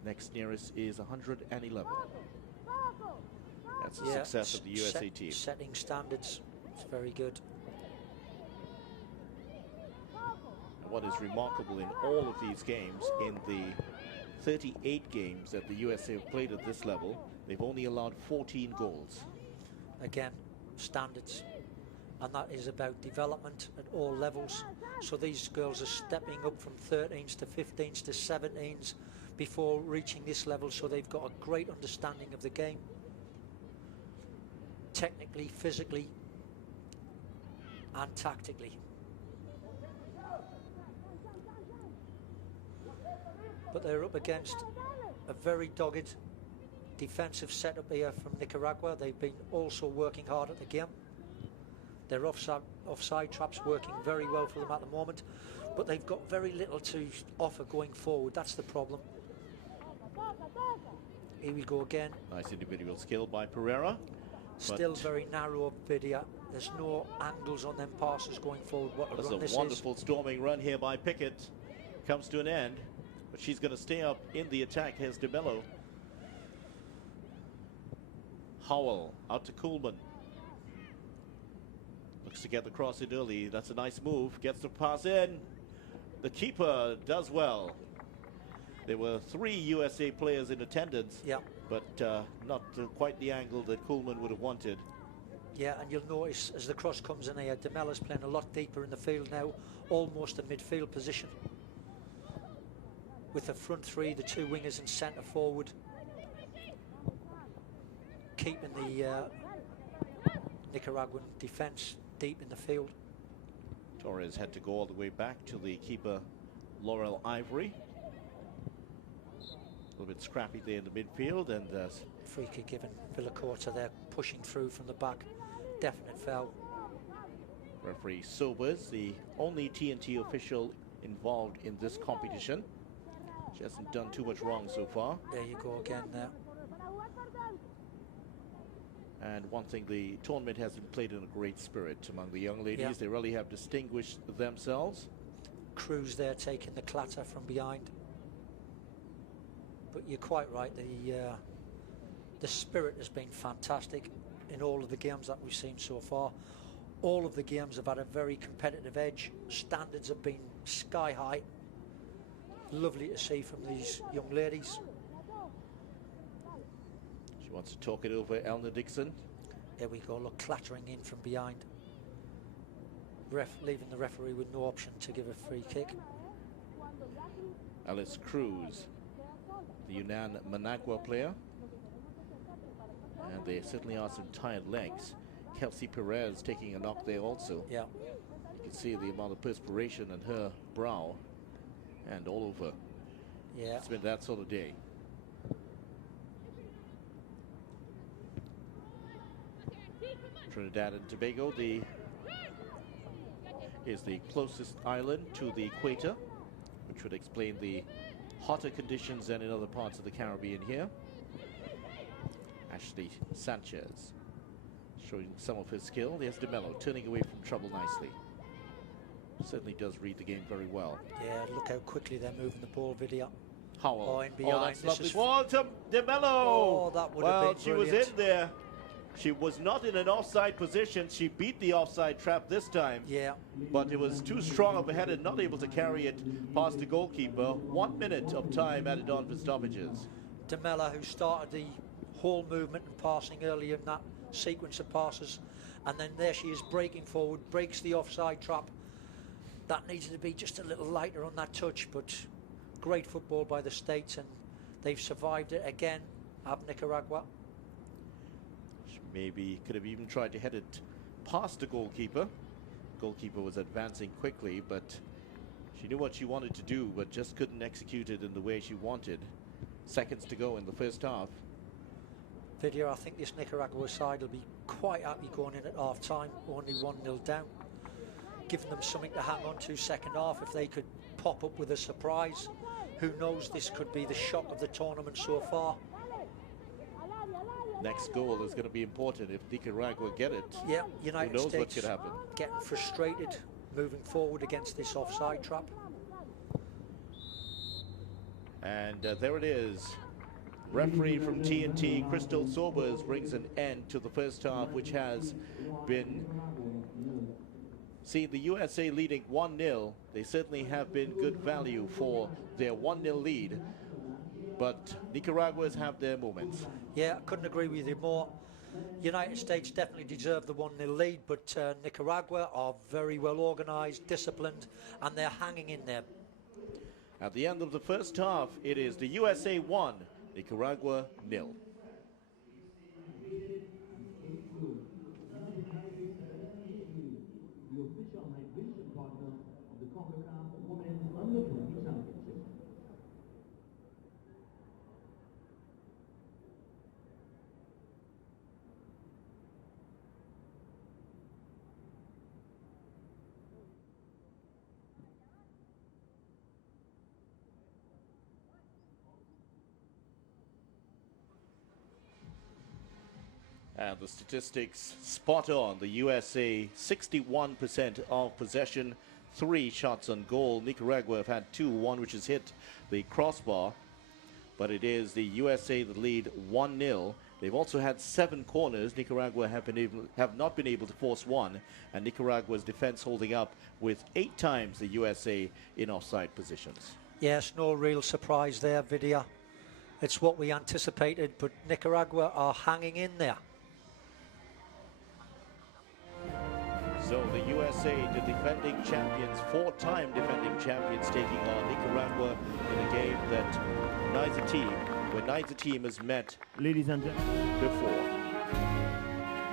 Next nearest is 111. That's the success of the USA team. Setting standards, it's very good. And what is remarkable in all of these games, in the 38 games that the USA have played at this level, they've only allowed 14 goals. Again, standards. And that is about development at all levels. So these girls are stepping up from 13s to 15s to 17s before reaching this level, so they've got a great understanding of the game. Technically, physically, and tactically. But they're up against a very dogged defensive setup here from Nicaragua. They've been also working hard at the game. Their offside traps working very well for them at the moment, but they've got very little to offer going forward. That's the problem. Here we go again. Nice individual skill by Pereira. Still very narrow video. There's no angles on them passes going forward. What a run That's this a wonderful storming run here by Pickett. Comes to an end, but she's going to stay up in the attack. Here's DeMello. Howell out to Kuhlman. Looks to get the cross in early. That's a nice move. Gets the pass in. The keeper does well. There were 3 USA players in attendance, but not quite the angle that Kuhlman would have wanted. Yeah, and you'll notice as the cross comes in here, DeMello's playing a lot deeper in the field now, almost a midfield position. With the front 3, the 2 wingers and centre forward, keeping the Nicaraguan defence deep in the field. Torres had to go all the way back to the keeper, Laurel Ivory. A little bit scrappy there in the midfield, and free kick given. Villacorta there pushing through from the back. Definite foul. Referee Sobers, the only TNT official involved in this competition. She hasn't done too much wrong so far. There you go again there. And one thing, the tournament has been played in a great spirit among the young ladies. They really have distinguished themselves. Cruz there taking the clatter from behind. But you're quite right, the spirit has been fantastic in all of the games that we've seen so far. All of the games have had a very competitive edge. Standards have been sky high. Lovely to see from these young ladies. She wants to talk it over, Elna Dixon. There we go, look, clattering in from behind. Leaving the referee with no option to give a free kick. Alice Cruz, the Yunnan Managua player. And there certainly are some tired legs. Kelsey Perez taking a knock there also. Yeah. You can see the amount of perspiration on her brow and all over. Yeah. It's been that sort of day. Trinidad and Tobago is the closest island to the equator, which would explain the hotter conditions than in other parts of the Caribbean here. Ashley Sanchez showing some of his skill. There's DeMello turning away from trouble nicely. Certainly does read the game very well. Yeah, look how quickly they're moving the ball, Vidya. Howell. Oh, in behind. That's This lovely. is- Oh, to DeMello. Oh, that would have been she was brilliant. in there. She was not in an offside position. She beat the offside trap this time. Yeah. But it was too strong of a header, not able to carry it past the goalkeeper. 1 minute of time added on for stoppages. DeMella, who started the whole movement and passing earlier in that sequence of passes, and then there she is breaking forward, breaks the offside trap. That needed to be just a little lighter on that touch, but great football by the States, and they've survived it again. Nicaragua. Maybe could have even tried to head it past the goalkeeper. Goalkeeper was advancing quickly, but she knew what she wanted to do, but just couldn't execute it in the way she wanted. Seconds to go in the first half. Video, I think this Nicaragua side will be quite happy going in at half time, only 1-0 down. Giving them something to hang on to second half. If they could pop up with a surprise, who knows, this could be the shock of the tournament so far. Next goal is going to be important if Nicaragua get it. Yeah, United Who knows States what could happen. getting frustrated moving forward against this offside trap. And there it is. Referee from TNT, Crystal Sobers, brings an end to the first half, which has been seen the USA leading 1-0. They certainly have been good value for their 1-0 lead, but Nicaragua's have their moments. Yeah, I couldn't agree with you more. United States definitely deserve the 1-0 lead, but Nicaragua are very well organised, disciplined, and they're hanging in there. At the end of the first half, it is the USA 1, Nicaragua 0. The official hydration partner of the Concacaf Women's Under-20 Championship. And the statistics spot on. The USA 61% of possession, 3 shots on goal. Nicaragua have had 2, one which has hit the crossbar. But it is the USA that lead 1-0. They've also had 7 corners. Nicaragua have not been able to force one. And Nicaragua's defense holding up with 8 times the USA in offside positions. Yes, no real surprise there, Vidya. It's what we anticipated, but Nicaragua are hanging in there. So the USA, the defending champions, 4-time defending champions, taking on Nicaragua in a game that neither team has met Ladies and gentlemen, before.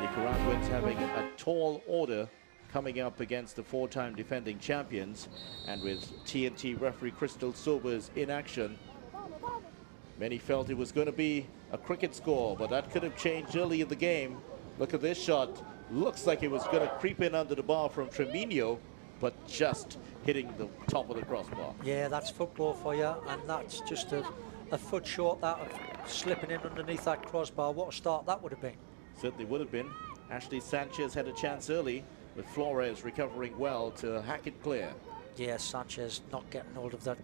Nicaraguans having a tall order coming up against the 4-time defending champions, and with TNT referee Crystal Sobers in action. Many felt it was going to be a cricket score, but that could have changed early in the game. Look at this shot. Looks like it was going to creep in under the bar from Tremino, but just hitting the top of the crossbar. Yeah, that's football for you, and that's just a foot short that of slipping in underneath that crossbar. What a start that would have been. Certainly would have been. Ashley Sanchez had a chance early, with Flores recovering well to hack it clear. Yeah, Sanchez not getting hold of that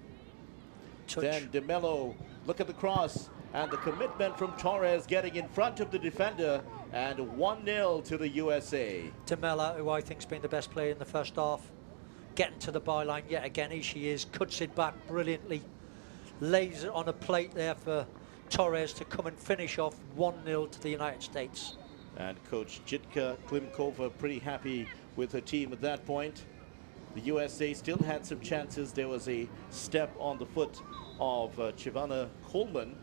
touch. Then DeMello, look at the cross, and the commitment from Torres getting in front of the defender, and 1-0 to the USA. DeMella, who I think's been the best player in the first half, getting to the byline yet again. Here she is, cuts it back brilliantly, lays it on a plate there for Torres to come and finish off 1-0 to the United States. And coach Jitka Klimkova pretty happy with her team at that point. The USA still had some chances. There was a step on the foot of Chivana Coleman,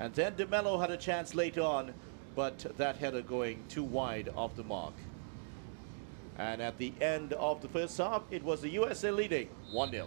and then DeMello had a chance late on, but that header going too wide of the mark. And at the end of the first half, it was the USA leading 1-0.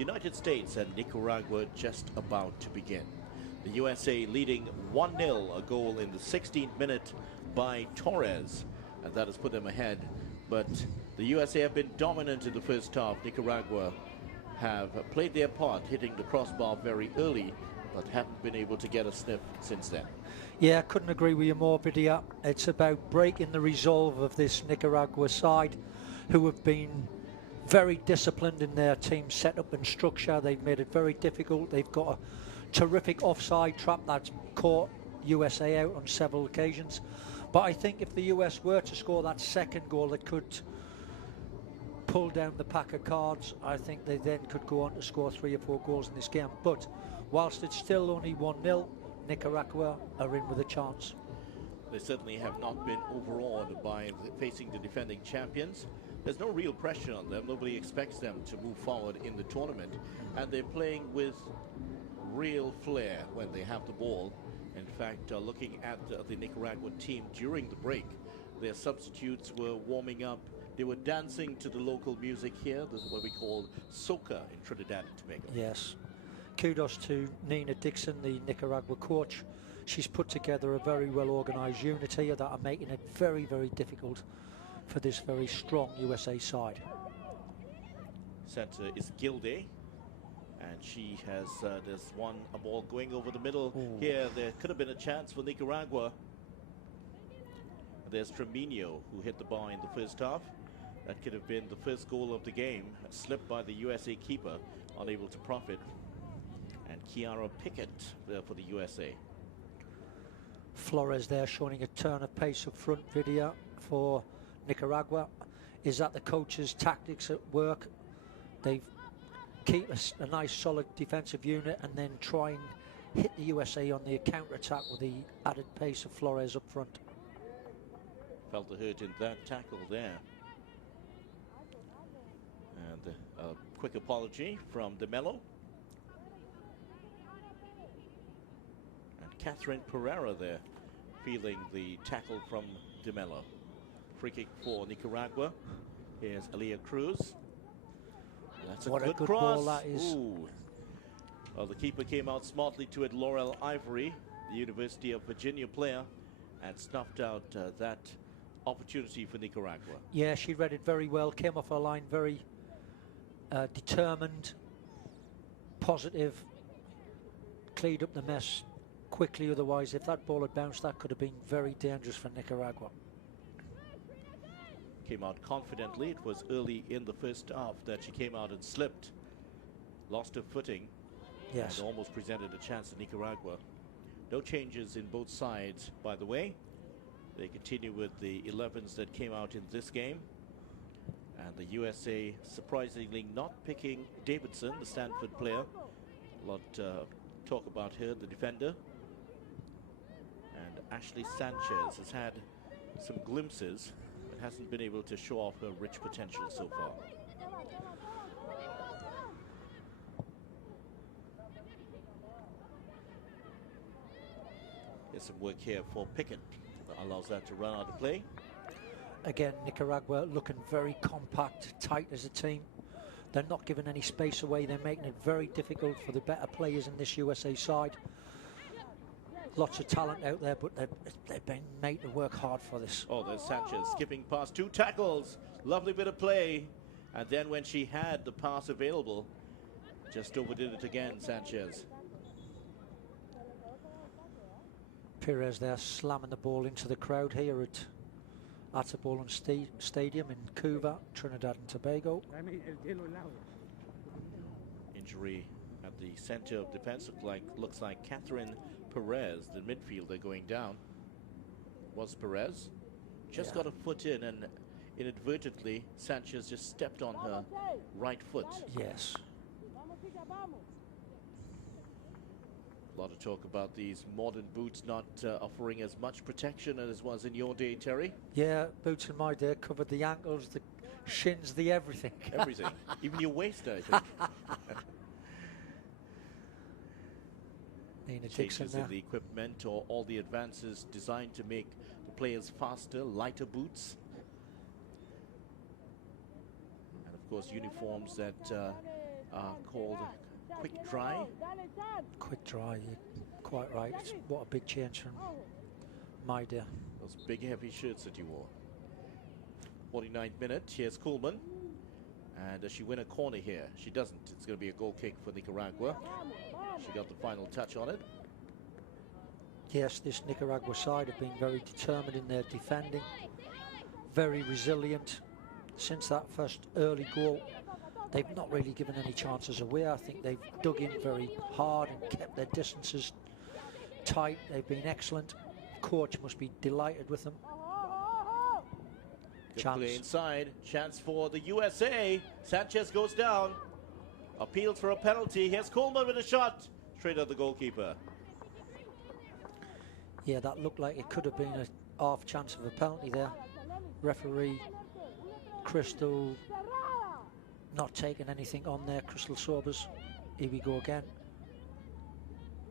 United States and Nicaragua just about to begin. The USA leading 1-0, a goal in the 16th minute by Torres, and that has put them ahead. But the USA have been dominant in the first half. Nicaragua have played their part, hitting the crossbar very early, but haven't been able to get a sniff since then. Yeah, couldn't agree with you more, Bidia. It's about breaking the resolve of this Nicaragua side, who have been very disciplined in their team setup and structure. They've made it very difficult. They've got a terrific offside trap that's caught USA out on several occasions. But I think if the US were to score that second goal, that could pull down the pack of cards. I think they then could go on to score 3 or 4 goals in this game. But whilst it's still only 1-0, Nicaragua are in with a chance. They certainly have not been overawed by facing the defending champions. There's no real pressure on them. Nobody expects them to move forward in the tournament. And they're playing with real flair when they have the ball. In fact, looking at the Nicaraguan team during the break, their substitutes were warming up. They were dancing to the local music here. This is what we call soca in Trinidad and Tobago. Yes. Kudos to Nina Dixon, the Nicaragua coach. She's put together a very well organised unit here that are making it very, very difficult for this very strong USA side. Centre is Gilday, and she has there's a ball going over the middle. Ooh. Here. There could have been a chance for Nicaragua. There's Tremino, who hit the bar in the first half. That could have been the first goal of the game, slipped by the USA keeper, unable to profit. And Kiara Pickett there for the USA. Flores there showing a turn of pace up front video for Nicaragua. Is that the coach's tactics at work? They keep a nice solid defensive unit and then try and hit the USA on the counter-attack with the added pace of Flores up front. Felt the hurt in that tackle there. And a quick apology from De Mello. And Catherine Pereira there feeling the tackle from De Mello. Free kick for Nicaragua. Here's Elia Cruz. That's a good cross. Ball that is. Ooh. Well, the keeper came out smartly to it. Laurel Ivory, the University of Virginia player, and snuffed out that opportunity for Nicaragua. Yeah, she read it very well. Came off her line very determined, positive, cleaned up the mess quickly. Otherwise, if that ball had bounced, that could have been very dangerous for Nicaragua. Came out confidently. It was early in the first half that she came out and slipped, lost her footing, yes, and almost presented a chance to Nicaragua. No changes in both sides, by the way. They continue with the 11s that came out in this game. And the USA surprisingly not picking Davidson, the Stanford player. A lot talk about her, the defender. And Ashley Sanchez has had some glimpses, but hasn't been able to show off her rich potential so far. There's some work here for Pickett. Allows that to run out of play. Again, Nicaragua looking very compact, tight as a team. They're not giving any space away. They're making it very difficult for the better players in this USA side. Lots of talent out there, but they've been made to work hard for this. Oh, there's Sanchez skipping past 2 tackles. Lovely bit of play. And then when she had the pass available, just overdid it again, Sanchez. Perez there slamming the ball into the crowd here at Atabolan Stadium in Cuba, Trinidad and Tobago. Injury at the center of defense looks like Catherine Perez, the midfielder, going down. Was Perez. Just got a foot in, and inadvertently Sanchez just stepped on her right foot. Yes. A lot of talk about these modern boots not offering as much protection as was in your day, Terry. Yeah, boots in my day covered the ankles, the shins, the everything. Everything. Even your waist, I think. Nina Dixon Changes there. in the equipment or all the advances designed to make the players faster, lighter boots. And of course uniforms that called quick dry. Quick dry, you're quite right. What a big change from my dear. Those big heavy shirts that you wore. 49th minute, here's Kuhlman. And does she win a corner here? She doesn't. It's going to be a goal kick for Nicaragua. She got the final touch on it. Yes, this Nicaragua side have been very determined in their defending. Very resilient. Since that first early goal, they've not really given any chances away. I think they've dug in very hard and kept their distances tight. They've been excellent. Coach must be delighted with them. Good play inside. Chance for the USA. Sanchez goes down. Appeals for a penalty. Here's Kuhlman with a shot. Straight at the goalkeeper. Yeah, that looked like it could have been a half chance of a penalty there. Referee Crystal not taking anything on there. Crystal Sobers. Here we go again.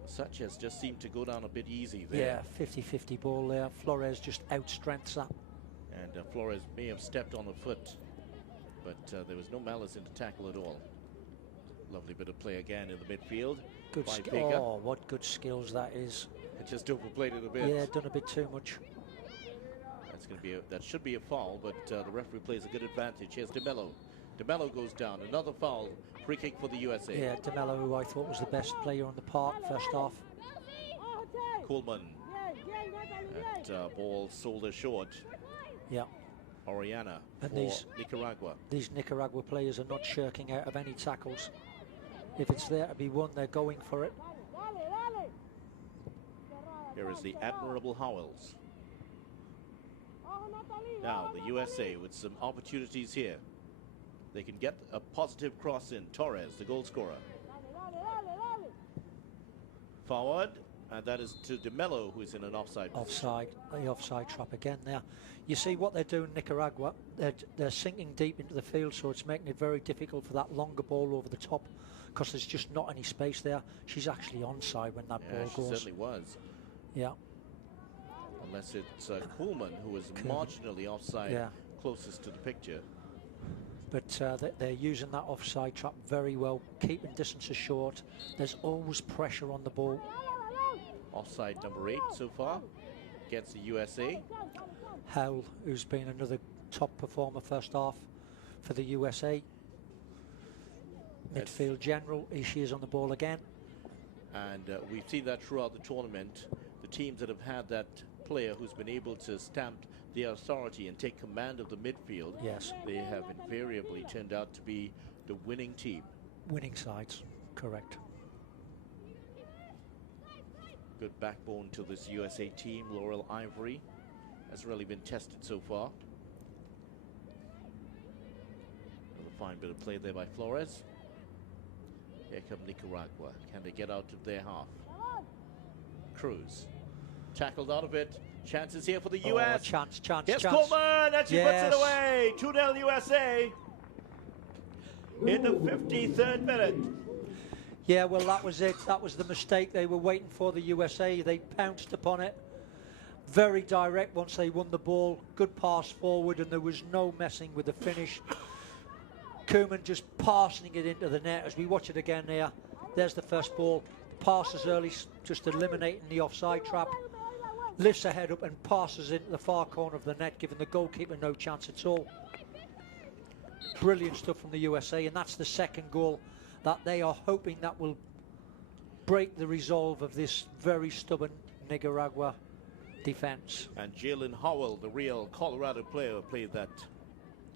Sanchez just seemed to go down a bit easy there. Yeah, 50-50 ball there. Flores just outstrengths that. And Flores may have stepped on a foot, but there was no malice in the tackle at all. Lovely bit of play again in the midfield. Good by Baker. Oh, what good skills that is. It just overplayed it a bit. Yeah, done a bit too much. That's going to be that should be a foul, but the referee plays a good advantage. Here's De Mello. De Mello goes down. Another foul. Free kick for the USA. Yeah, De Mello, who I thought was the best player on the park first half. Kuhlman. That ball shoulder short. Yeah. Oriana and for Nicaragua. These Nicaragua players are not shirking out of any tackles. If it's there to be won, they're going for it. Here is the admirable Howells. Now the USA with some opportunities here. They can get a positive cross in. Torres, the goal scorer. Forward, and that is to De Mello, who is in an offside position. The offside trap again there. You see what they're doing, Nicaragua. They're sinking deep into the field, so it's making it very difficult for that longer ball over the top, because there's just not any space there. She's actually onside when that ball goes. She certainly was. Yeah. Unless it's Kuhlman, who is marginally offside, closest to the picture. But they're using that offside trap very well, keeping distances short. There's always pressure on the ball. Offside number 8 so far against the USA. Howell, who's been another top performer first half for the USA. Midfield general, here she is on the ball again. And we've seen that throughout the tournament. The teams that have had that player who's been able to stamp their authority and take command of the midfield, yes, they have invariably turned out to be the winning team. Winning sides, correct. Good backbone to this USA team. Laurel Ivory has really been tested so far. Another fine bit of play there by Flores. Here come Nicaragua. Can they get out of their half? Cruz tackled out of it. Chances here for the US. Chance. Here's Kuhlman, and she puts it away. 2-0 USA in the 53rd minute. Yeah, well, that was it. That was the mistake they were waiting for, the USA. They pounced upon it. Very direct once they won the ball. Good pass forward, and there was no messing with the finish. Koeman just passing it into the net. As we watch it again there, there's the first ball. Passes early, just eliminating the offside trap. Lifts her head up and passes into the far corner of the net, giving the goalkeeper no chance at all. Brilliant stuff from the USA, and that's the second goal that they are hoping that will break the resolve of this very stubborn Nicaragua defense. And Jalen Howell, the real Colorado player, played that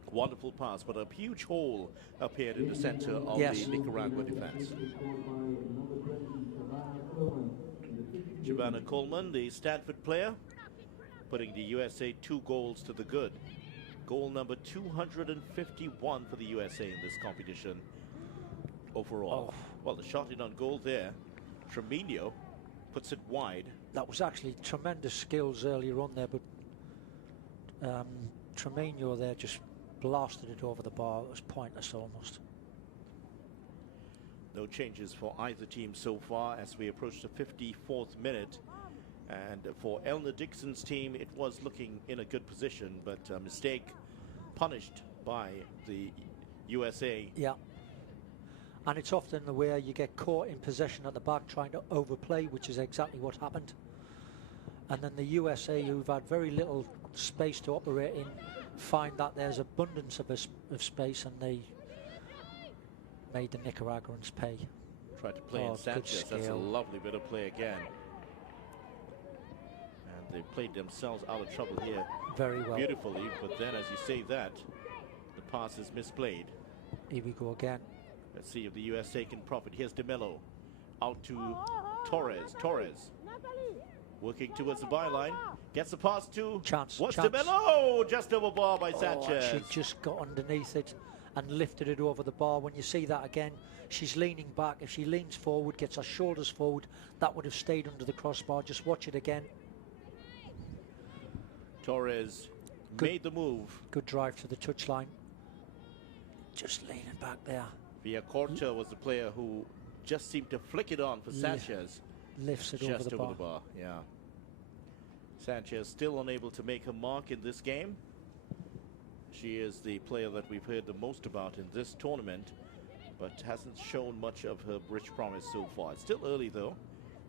wonderful pass, but a huge hole appeared in the center of the Nicaragua defense. Giovanna Coleman, the Stanford player, putting the USA 2 goals to the good. Goal number 251 for the USA in this competition overall. Well, the shot in on goal there. Tremino puts it wide. That was actually tremendous skills earlier on there, but Tremino there just blasted it over the bar. It was pointless almost. No changes for either team so far as we approach the 54th minute. And for Elna Dixon's team, it was looking in a good position, but a mistake punished by the USA. Yeah. And it's often the way you get caught in possession at the back trying to overplay, which is exactly what happened. And then the USA, who've had very little space to operate in, find that there's abundance of space, and they made the Nicaraguans pay. Tried to play in Sanchez. That's a lovely bit of play again. And they played themselves out of trouble here very well. Beautifully, but then as you say that, the pass is misplayed. Here we go again. Let's see if the USA can profit. Here's De Mello. Out to Torres. Torres working towards the byline. Gets the pass to... Chance. What's De Mello? Just over bar by Sanchez. She just got underneath it and lifted it over the bar. When you see that again, she's leaning back. If she leans forward, gets her shoulders forward, that would have stayed under the crossbar. Just watch it again. Torres made the move. Good drive to the touchline. Just leaning back there. Villacorta was the player who just seemed to flick it on for Sanchez. Lifts it just over the bar. Over the bar, yeah. Sanchez still unable to make a mark in this game. She is the player that we've heard the most about in this tournament, but hasn't shown much of her rich promise so far. It's still early though.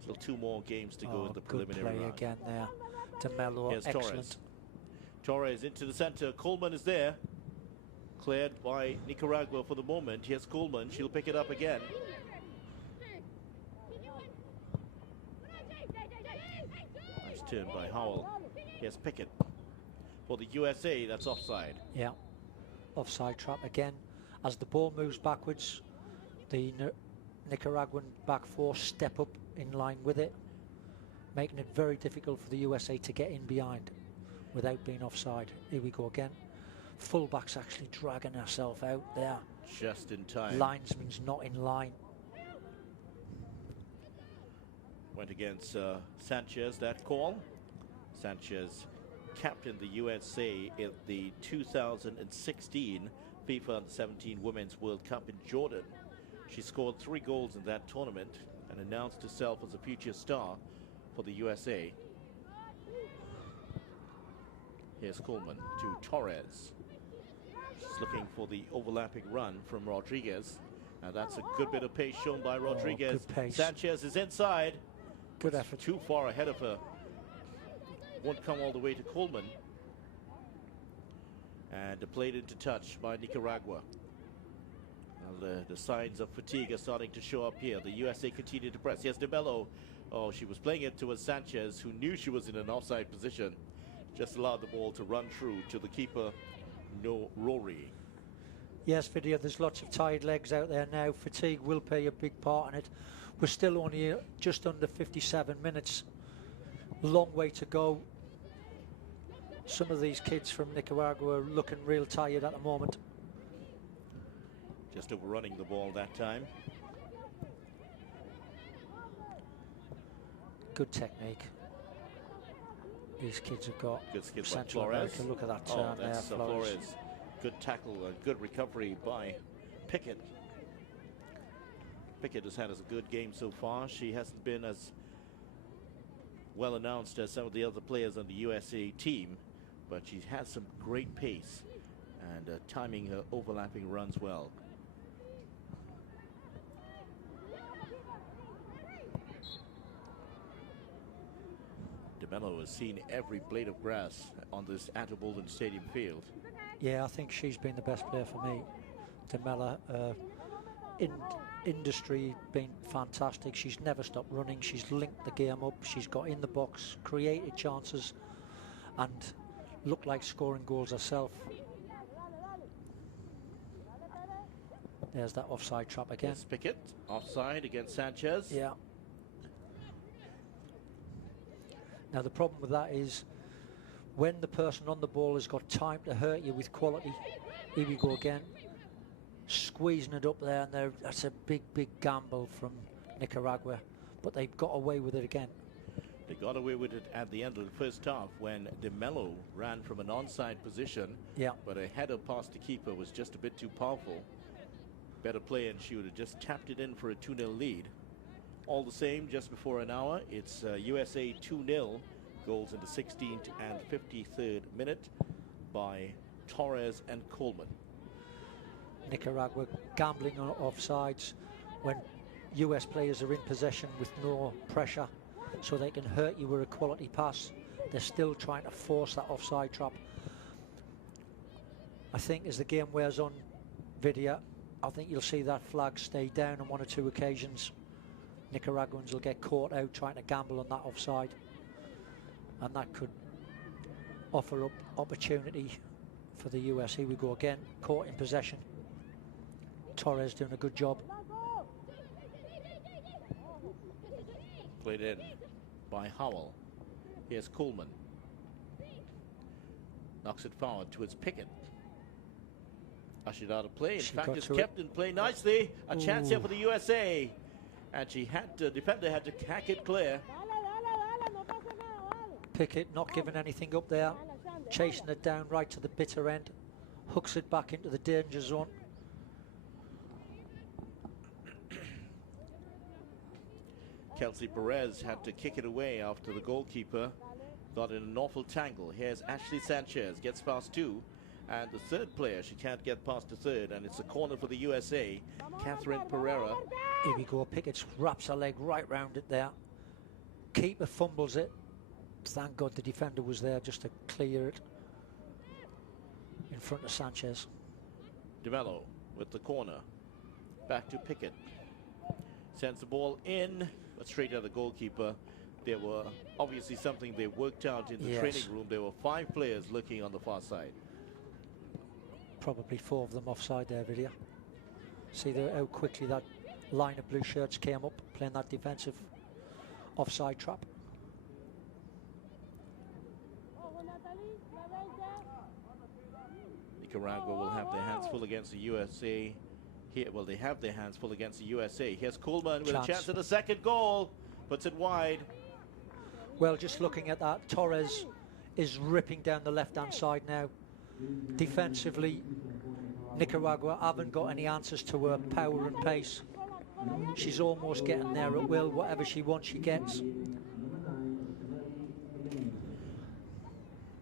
Still 2 more games to go in the preliminary good play round. again there. De Mello, Here's excellent. Torres into the center. Coleman is there. Cleared by Nicaragua for the moment. Here's Coleman. She'll pick it up again. Nice turn by Howell. Here's Pickett. For the USA, that's offside. Yeah. Offside trap again. As the ball moves backwards, the Nicaraguan back 4 step up in line with it, making it very difficult for the USA to get in behind without being offside. Here we go again. Fullback's actually dragging herself out there. Just in time. Linesman's not in line. Went against Sanchez, that call. Sanchez captained the USA in the 2016 FIFA Under-17 Women's World Cup in Jordan. She scored 3 goals in that tournament and announced herself as a future star for the USA. Here's Coleman to Torres. She's looking for the overlapping run from Rodriguez. Now that's a good bit of pace shown by Rodriguez. Good pace. Sanchez is inside. Good effort. Too far ahead of her. Won't come all the way to Coleman. And played into touch by Nicaragua. Well, the signs of fatigue are starting to show up here. The USA continue to press. Yes, De Mello. Oh, she was playing it towards Sanchez, who knew she was in an offside position. Just allowed the ball to run through to the keeper, no Rory. Yes, Vidya, there's lots of tired legs out there now. Fatigue will play a big part in it. We're still only just under 57 minutes. Long way to go. Some of these kids from Nicaragua are looking real tired at the moment. Just overrunning the ball that time. Good technique. These kids have got. Good skip by Central Flores. America. Look at that turn there, Flores. Good tackle, a good recovery by Pickett. Pickett has had a good game so far. She hasn't been as well announced as some of the other players on the USA team, but she has some great pace and timing her overlapping runs well. De Mello has seen every blade of grass on this Atterbolden Stadium field. Yeah, I think she's been the best player for me. De Mello, industry been fantastic. She's never stopped running. She's linked the game up. She's got in the box, created chances, and looked like scoring goals herself. There's that offside trap again. Yes, Pickett offside against Sanchez. Yeah. Now the problem with that is when the person on the ball has got time to hurt you with quality. Here we go again. Squeezing it up there, and that's a big gamble from Nicaragua, but they've got away with it again. They got away with it at the end of the first half when De Mello ran from an onside position, but a header past the keeper was just a bit too powerful. Better play and she would have just tapped it in for a 2-0 lead. All the same, just before an hour, it's USA 2-0. Goals in the 16th and 53rd minute by Torres and Coleman. Nicaragua gambling on offsides when US players are in possession with no pressure, so they can hurt you with a quality pass. They're still trying to force that offside trap. I think as the game wears on, Vidya, I think you'll see that flag stay down on 1 or 2 occasions. Nicaraguans will get caught out trying to gamble on that offside, and that could offer up opportunity for the US. Here we go again, caught in possession. Torres doing a good job. Played in by Howell. Here's Coleman. Knocks it forward towards Pickett. Ushered out of play. In fact, it's kept in play nicely. A chance here for the USA. And defender had to hack it clear. Pickett not giving anything up there. Chasing it down right to the bitter end. Hooks it back into the danger zone. Kelsey Perez had to kick it away after the goalkeeper got in an awful tangle. Here's Ashley Sanchez, gets past 2. And the third player, she can't get past the third. And it's a corner for the USA. Catherine Pereira. Here we go. Pickett wraps her leg right round it there. Keeper fumbles it. Thank God the defender was there just to clear it in front of Sanchez. DeMello with the corner. Back to Pickett. Sends the ball in, but straight at the goalkeeper. There were obviously something they worked out in the training room. There were 5 players looking on the far side. Probably 4 of them offside there, Vidya. See how quickly that line of blue shirts came up, playing that defensive offside trap. Nicaragua will have their hands full against the USA. Here, well, they have their hands full against the USA. Here's Coleman with a chance at the second goal. Puts it wide. Well, just looking at that, Torres is ripping down the left-hand side now. Defensively, Nicaragua haven't got any answers to her power and pace. She's almost getting there at will. Whatever she wants, she gets.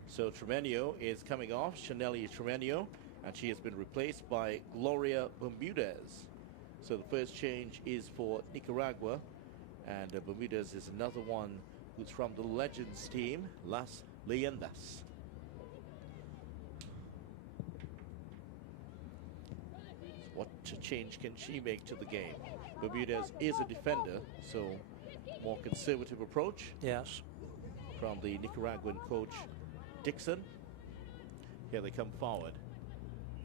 So Tremenio is coming off, Chaneli Tremenio, and she has been replaced by Gloria Bermudez. So the first change is for Nicaragua, and Bermudez is another one who's from the Legends team, Las Leyendas. What change can she make to the game? Bermudez is a defender, so more conservative approach. Yes. From the Nicaraguan coach Dixon. Here they come forward.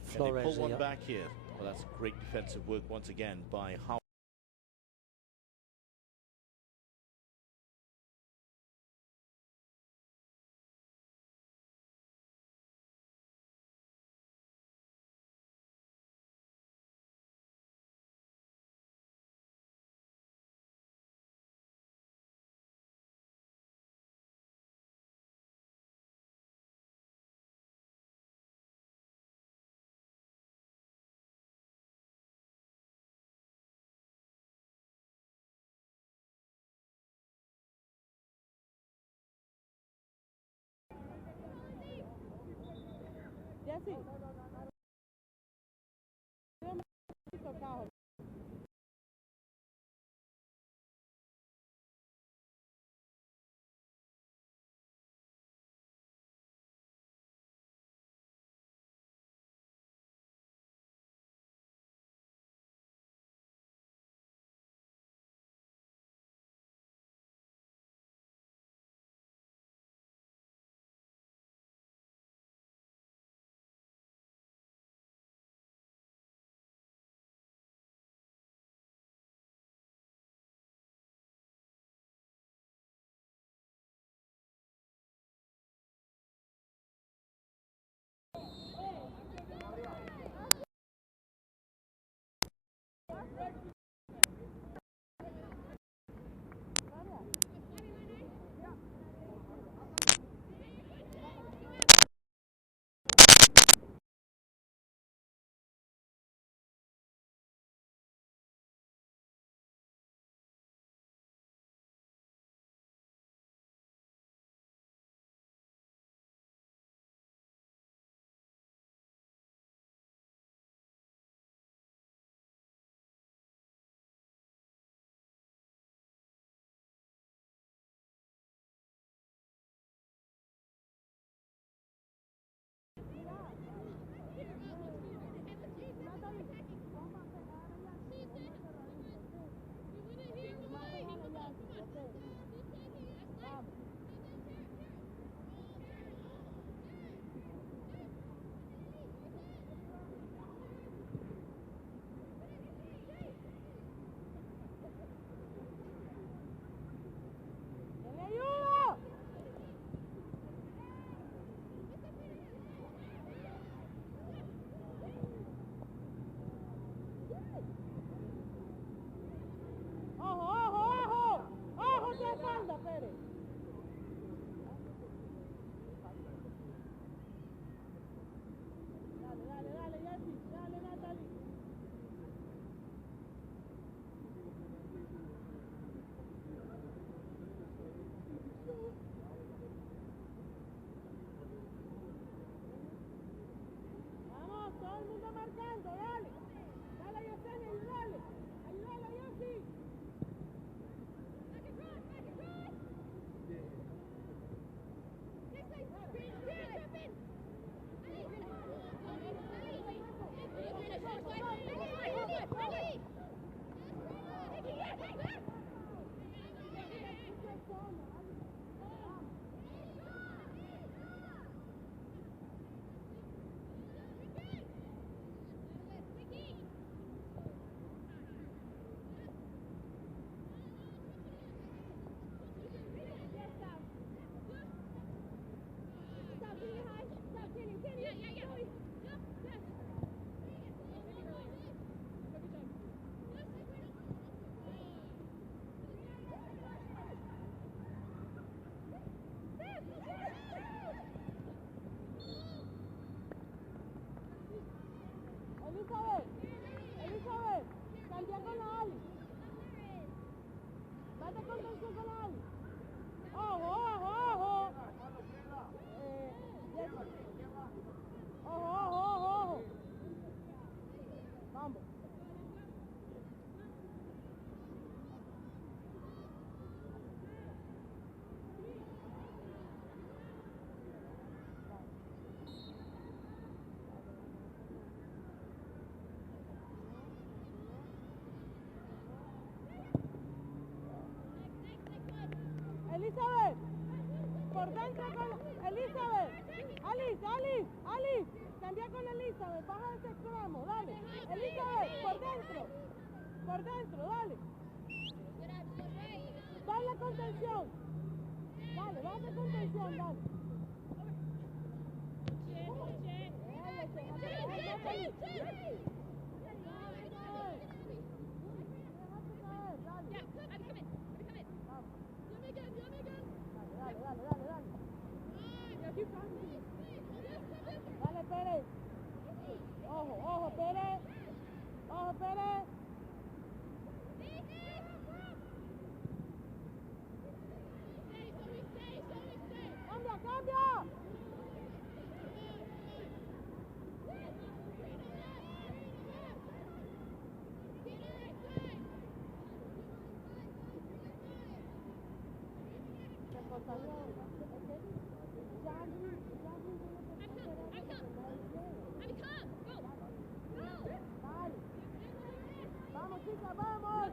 Flores, and they pull one back here. Well, that's great defensive work once again by Howard. Jesse. marcando, dale. Dale, Yosef, ayúdale. Ayúdale, Yosef. Elizabeth, cambia con la Ali. Vete con tensión con la Ali. Ojo, ojo, ojo. Ojo, ojo, ojo, ojo. Vamos. Elizabeth, por dentro con Elizabeth. Alice, cambia con Elizabeth, baja ese extremo, dale. Elizabeth, por dentro, dale. Dale contención. Dale, dale contención, dale. Dale, Pérez. Ojo, Pérez. Ojo, Pérez. Cambia. Vamos, chicas, vamos.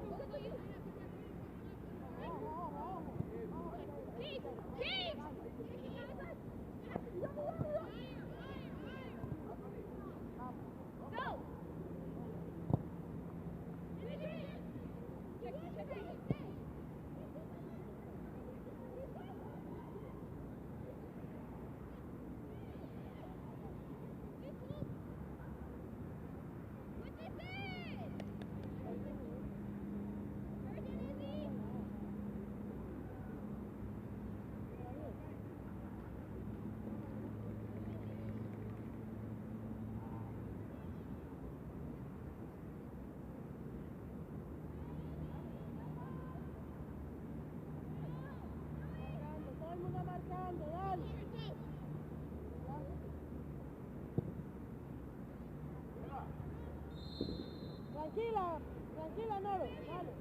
Marcando, dale. Tranquila, Noro, dale.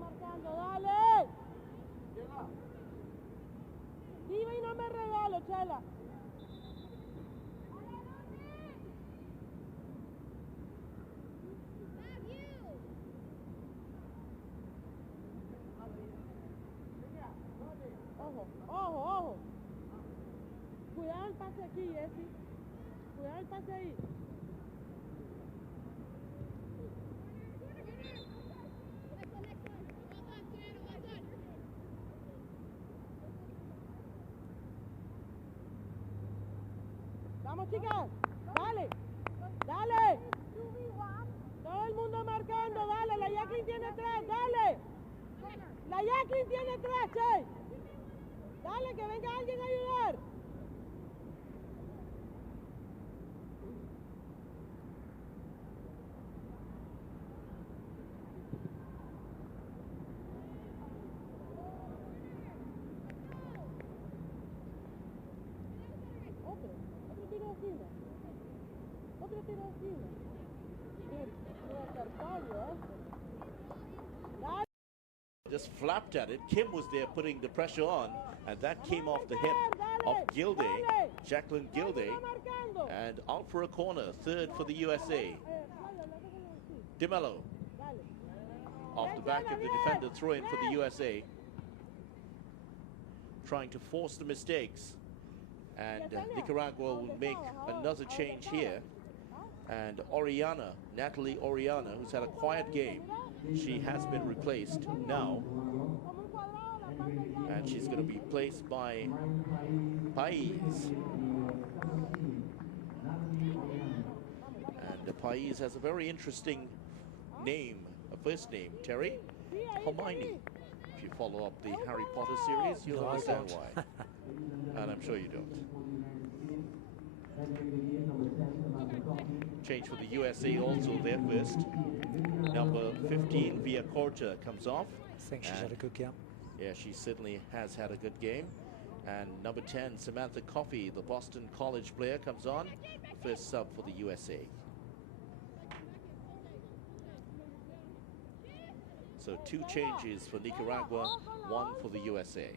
Marcando, dale. Viva y no me regalo, Chela. Ojo, ojo. Cuidado el pase aquí, Jessy. Cuidado el pase ahí. Vamos, chicas. Dale. Dale. Todo el mundo marcando. Dale. La Jacqueline tiene 3. Dale. La Jacqueline tiene 3, che. Dale, que venga alguien a ayudar. Otro tiro de esquina. Otro tiro de esquina. Dale. Just flapped at it. Kim was there putting the pressure on, and that came off the hip of Gilday, Jacqueline Gilday, and out for a corner, third for the USA. DeMello off the back of the defender, throw in for the USA, trying to force the mistakes, and Nicaragua will make another change here. And Oriana, Natalie Oriana, who's had a quiet game, she has been replaced now, and she's going to be placed by Pais. And Pais has a very interesting name, a first name, Terry, Hermione. If you follow up the Harry Potter series, you'll understand why. And I'm sure you don't. Change for the USA also there first. Number 15, Via Corta, comes off. I think she's had a good game. Yeah, she certainly has had a good game. And number 10, Samantha Coffey, the Boston College player, comes on. First sub for the USA. So 2 changes for Nicaragua, 1 for the USA.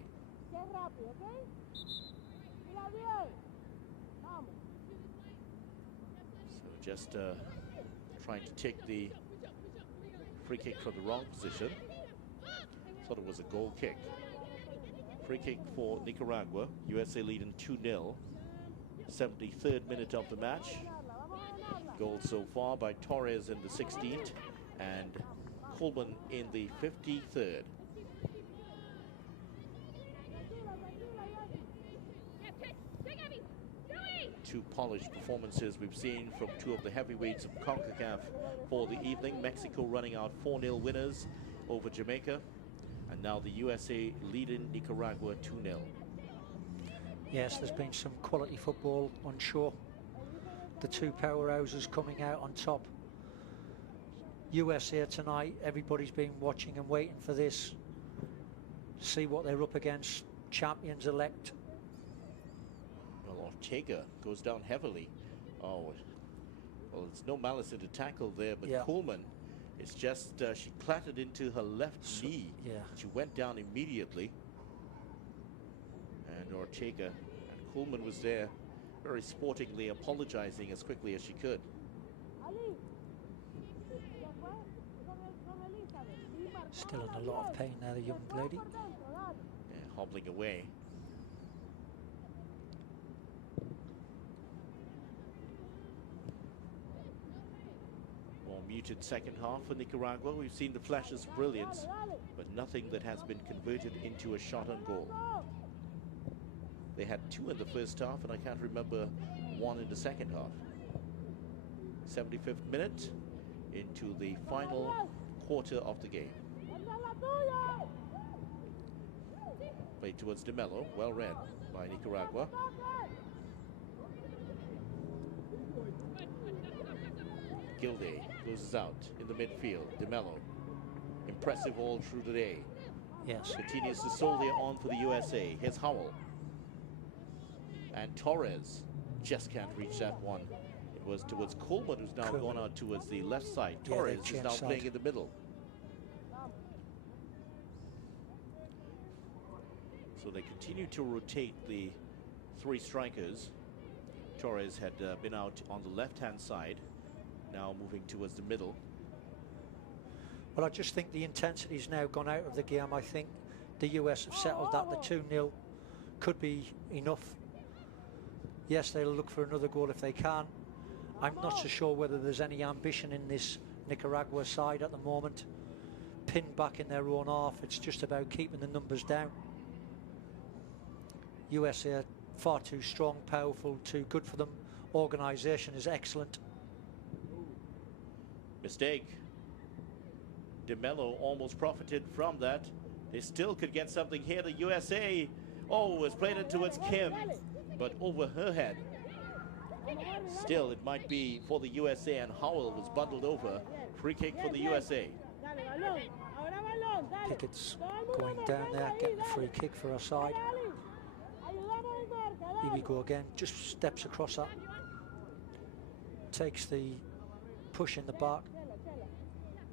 So just trying to take the free kick from the wrong position. Thought it was a goal kick. Free kick for Nicaragua. USA leading 2-0. 73rd minute of the match. Goal so far by Torres in the 16th and Coleman in the 53rd. Two polished performances we've seen from 2 of the heavyweights of Concacaf for the evening. Mexico running out 4-0 winners over Jamaica. And now the USA leading Nicaragua 2-0. Yes, there's been some quality football on shore. The 2 powerhouses coming out on top. US here tonight, everybody's been watching and waiting for this. See what they're up against, champions elect. Well, Ortega goes down heavily. Oh, well, there's no malice in the tackle there, but Yeah. Coleman, it's just she clattered into her left knee. Yeah. She went down immediately. And Ortega, and Coleman was there very sportingly apologizing as quickly as she could. Still in a lot of pain now, the young lady. Yeah, hobbling away. More muted second half for Nicaragua. We've seen the flashes of brilliance, but nothing that has been converted into a shot on goal. They had 2 in the first half, and I can't remember 1 in the second half. 75th minute into the final quarter of the game. Played towards DeMello, well read by Nicaragua. Gilday closes out in the midfield. DeMello, impressive all through the day. Yes. Continues to soldier on for the USA. Here's Howell. And Torres just can't reach that one. It was towards Coleman, who's now gone out towards the left side. Yeah, Torres is now side. playing in the middle. So they continue to rotate the 3 strikers. Torres had been out on the left-hand side, now moving towards the middle. Well, I just think the intensity's now gone out of the game. I think the US have settled that. The 2-0 could be enough. Yes, they'll look for another goal if they can. I'm not so sure whether there's any ambition in this Nicaragua side at the moment. Pinned back in their own half, it's just about keeping the numbers down. USA are far too strong, powerful, too good for them. Organisation is excellent. Mistake. De Mello almost profited from that. They still could get something here. The USA, oh, it's played it towards Kim, but over her head. Still, it might be for the USA, and Howell was bundled over. Free kick for the USA. Pickett's going down there, getting the free kick for our side. Here we go again, just steps across that. Takes the push in the back,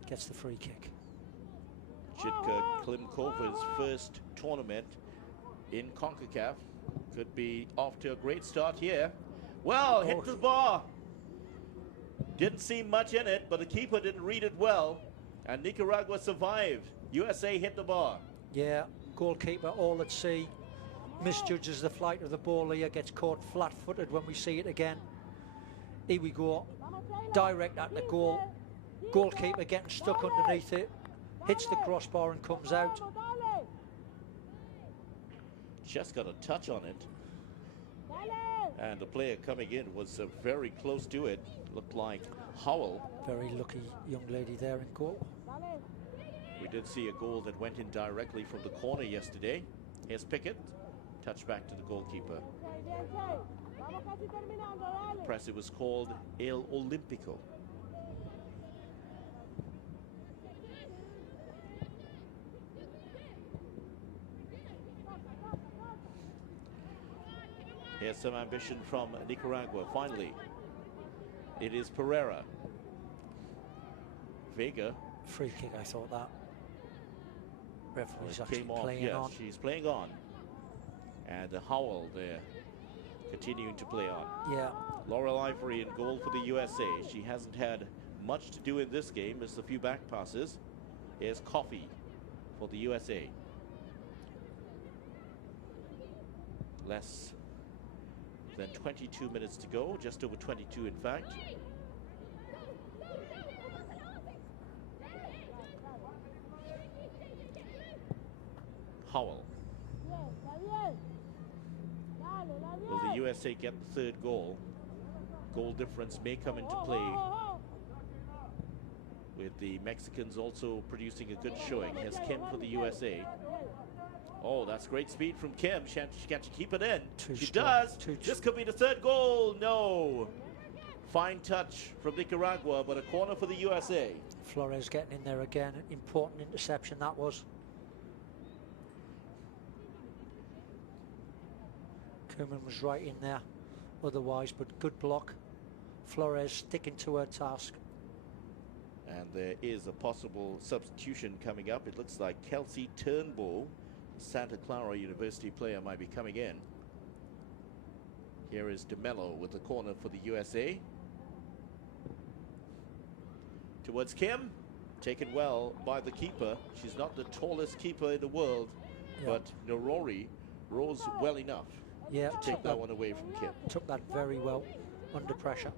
gets the free kick. Jitka Klimkova's first tournament in Concacaf. Could be off to a great start here. Well, hit the bar. Didn't see much in it, but the keeper didn't read it well. And Nicaragua survived. USA hit the bar. Yeah, goalkeeper all at sea. Misjudges the flight of the ball here, gets caught flat-footed when we see it again. Here we go, direct at the goal. Goalkeeper getting stuck underneath it. Hits the crossbar and comes out. Just got a touch on it. And the player coming in was very close to it. Looked like Howell. Very lucky young lady there in goal. We did see a goal that went in directly from the corner yesterday. Here's Pickett. Touch back to the goalkeeper. The press, it was called El Olímpico. Here's some ambition from Nicaragua. Finally, it is Pereira. Vega. Free kick, I thought that. Referee's actually Came off, playing yes, on. she's playing on. And Howell there, continuing to play on. Yeah. Laurel Ivory in goal for the USA. She hasn't had much to do in this game. Missed a few back passes. Here's Coffey for the USA. Less than 22 minutes to go, just over 22 in fact. Howell. Will the USA get the third goal? Goal difference may come into play, with the Mexicans also producing a good showing. Here's Kim for the USA. Oh, that's great speed from Kim. Can she keep it in? She does. This could be the third goal. No. Fine touch from Nicaragua, but a corner for the USA. Flores getting in there again. Important interception that was. Koeman was right in there otherwise, but good block. Flores sticking to her task. And there is a possible substitution coming up. It looks like Kelsey Turnbull, Santa Clara University player, might be coming in. Here is De Mello with the corner for the USA. Towards Kim, taken well by the keeper. She's not the tallest keeper in the world, but Norori rose well enough to take that one away from Kim. Took that very well under pressure.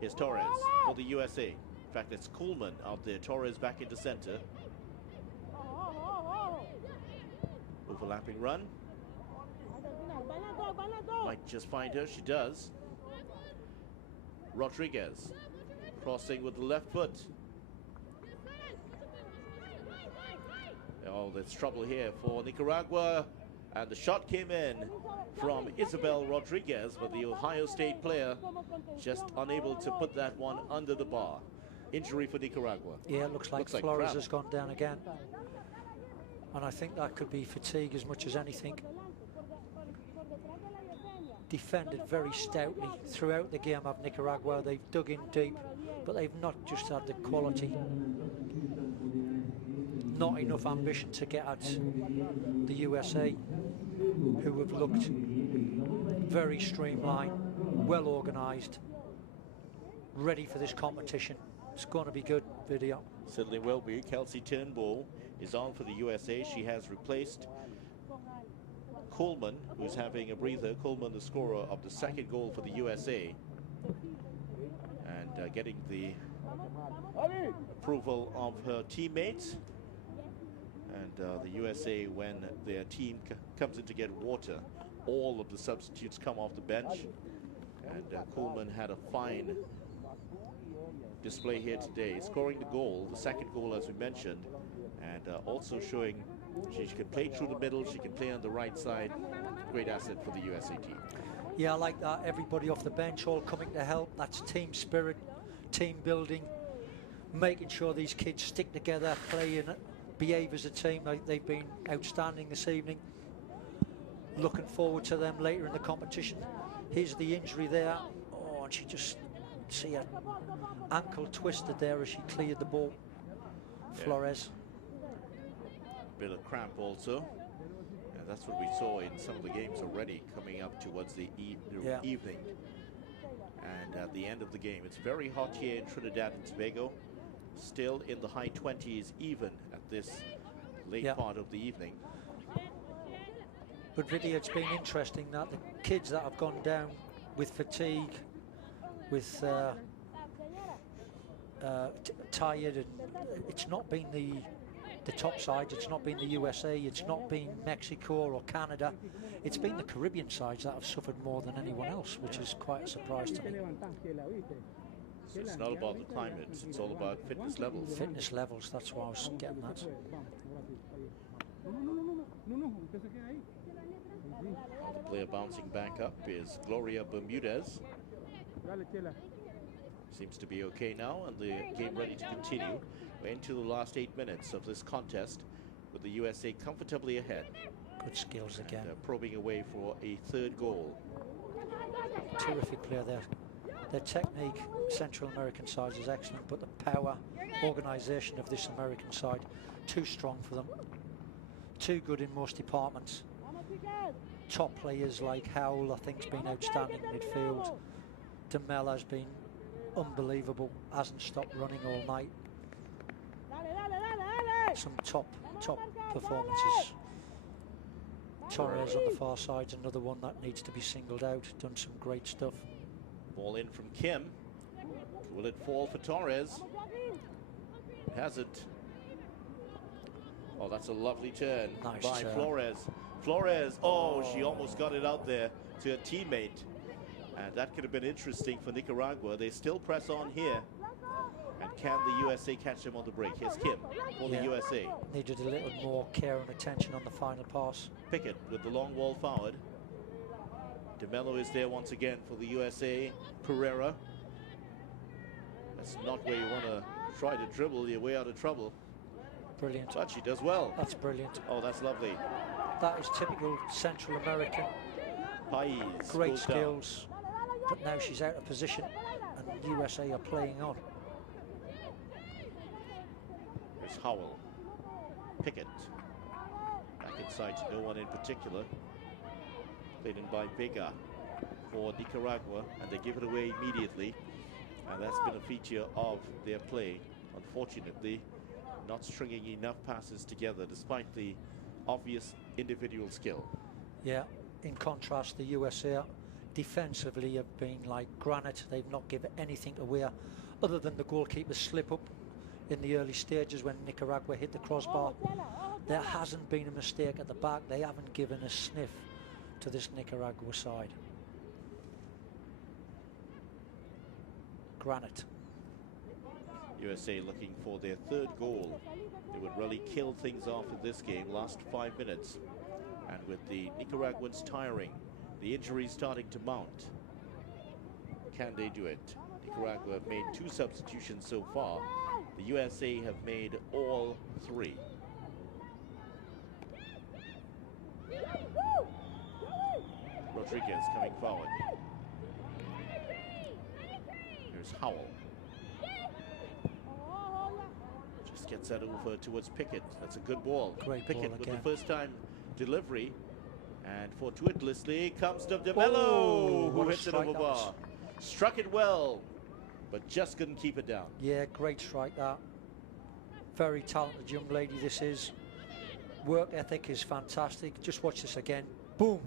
Here's Torres for the USA. In fact, it's Coleman out there. Torres back into center. Overlapping run. Might just find her. She does. Rodriguez crossing with the left foot. Oh, there's trouble here for Nicaragua. And the shot came in from Isabel Rodriguez, but the Ohio State player just unable to put that one under the bar. Injury for Nicaragua. Yeah, it looks like Flores has gone down again. And I think that could be fatigue as much as anything. Defended very stoutly throughout the game of Nicaragua. They've dug in deep, but they've not just had the quality. Not enough ambition to get at the USA, who have looked very streamlined, well organised, ready for this competition. It's going to be good video. Certainly will be. Kelsey Turnbull is on for the USA. She has replaced Coleman, who's having a breather. Coleman, the scorer of the second goal for the USA, and getting the approval of her teammates. And the USA, when their team comes in to get water, all of the substitutes come off the bench. And Coleman had a fine display here today, scoring the goal, the second goal as we mentioned, and also showing she can play through the middle, she can play on the right side. Great asset for the USA team. Yeah, I like that. Everybody off the bench all coming to help. That's team spirit, team building, making sure these kids stick together, play and behave as a team. They've been outstanding this evening. Looking forward to them later in the competition. Here's the injury there. Oh, and she just, see her ankle twisted there as she cleared the ball. Yeah. Flores. Bit of cramp also. And that's what we saw in some of the games already coming up towards the evening. And at the end of the game, it's very hot here in Trinidad and Tobago. Still in the high 20s even at this late part of the evening. But really, it's been interesting that the kids that have gone down with fatigue, with tired, and it's not been the top sides, it's not been the USA, it's not been Mexico or Canada, it's been the Caribbean sides that have suffered more than anyone else, which is quite a surprise to me. So it's not about the climate, it's all about fitness levels. Fitness levels, that's why I was getting that. The player bouncing back up is Gloria Bermudez. Seems to be okay now, and the game ready to continue. We're into the last 8 minutes of this contest with the USA comfortably ahead. Good skills again. And, probing away for a third goal. Terrific player there. Their technique, Central American side, is excellent, but the power, organisation of this American side, too strong for them. Too good in most departments. Top players like Howell, I think, has been outstanding in midfield. DeMella has been unbelievable, hasn't stopped running all night. Some top performances. Torres on the far side's another one that needs to be singled out, done some great stuff. Ball in from Kim. Will it fall for Torres? It hasn't. Oh, that's a lovely turn by Flores. Flores, oh, she almost got it out there to her teammate. And that could have been interesting for Nicaragua. They still press on here. And can the USA catch them on the break? Here's Kim for the USA. Needed a little more care and attention on the final pass. Pickett with the long wall forward. DeMello is there once again for the USA. Pereira. That's not where you want to try to dribble your way out of trouble. Brilliant. But she does well. That's brilliant. Oh, that's lovely. That is typical Central American. Pais Great skills. But now she's out of position and the USA are playing on. There's Howell. Pickett. Back inside to no one in particular. Played in by Vega for Nicaragua, and they give it away immediately. And that's been a feature of their play. Unfortunately, not stringing enough passes together despite the obvious individual skill. Yeah, in contrast, the USA defensively have been like granite. They've not given anything away other than the goalkeeper's slip up in the early stages when Nicaragua hit the crossbar. There hasn't been a mistake at the back. They haven't given a sniff to this Nicaragua side. Granite. USA looking for their third goal. They would really kill things off in this game, last 5 minutes. And with the Nicaraguans tiring, the injuries starting to mount, can they do it? Nicaragua have made 2 substitutions so far. The USA have made all 3. Rodriguez coming forward. Here's Howell. Just gets that over towards Pickett. That's a good ball. Great Pickett ball with again. the first time delivery. And fortuitously comes to DeMello, who hits it over bar. Struck it well, but just couldn't keep it down. Yeah, great strike that. Very talented young lady this is. Work ethic is fantastic. Just watch this again. Boom.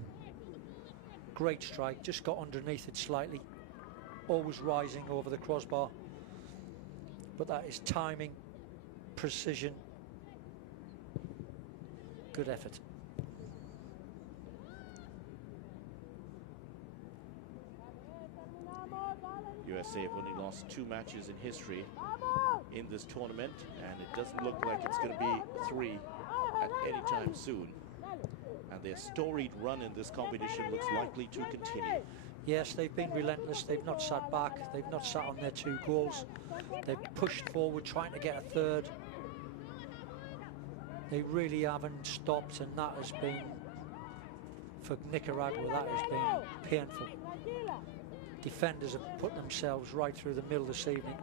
Great strike. Just got underneath it slightly. Always rising over the crossbar. But that is timing, precision. Good effort. USA have only lost 2 matches in history in this tournament, and it doesn't look like it's going to be 3 at any time soon. And their storied run in this competition looks likely to continue. Yes, they've been relentless. They've not sat back. They've not sat on their 2 goals. They've pushed forward, trying to get a third. They really haven't stopped, and that has been, for Nicaragua, that has been painful. Defenders have put themselves right through the middle this evening.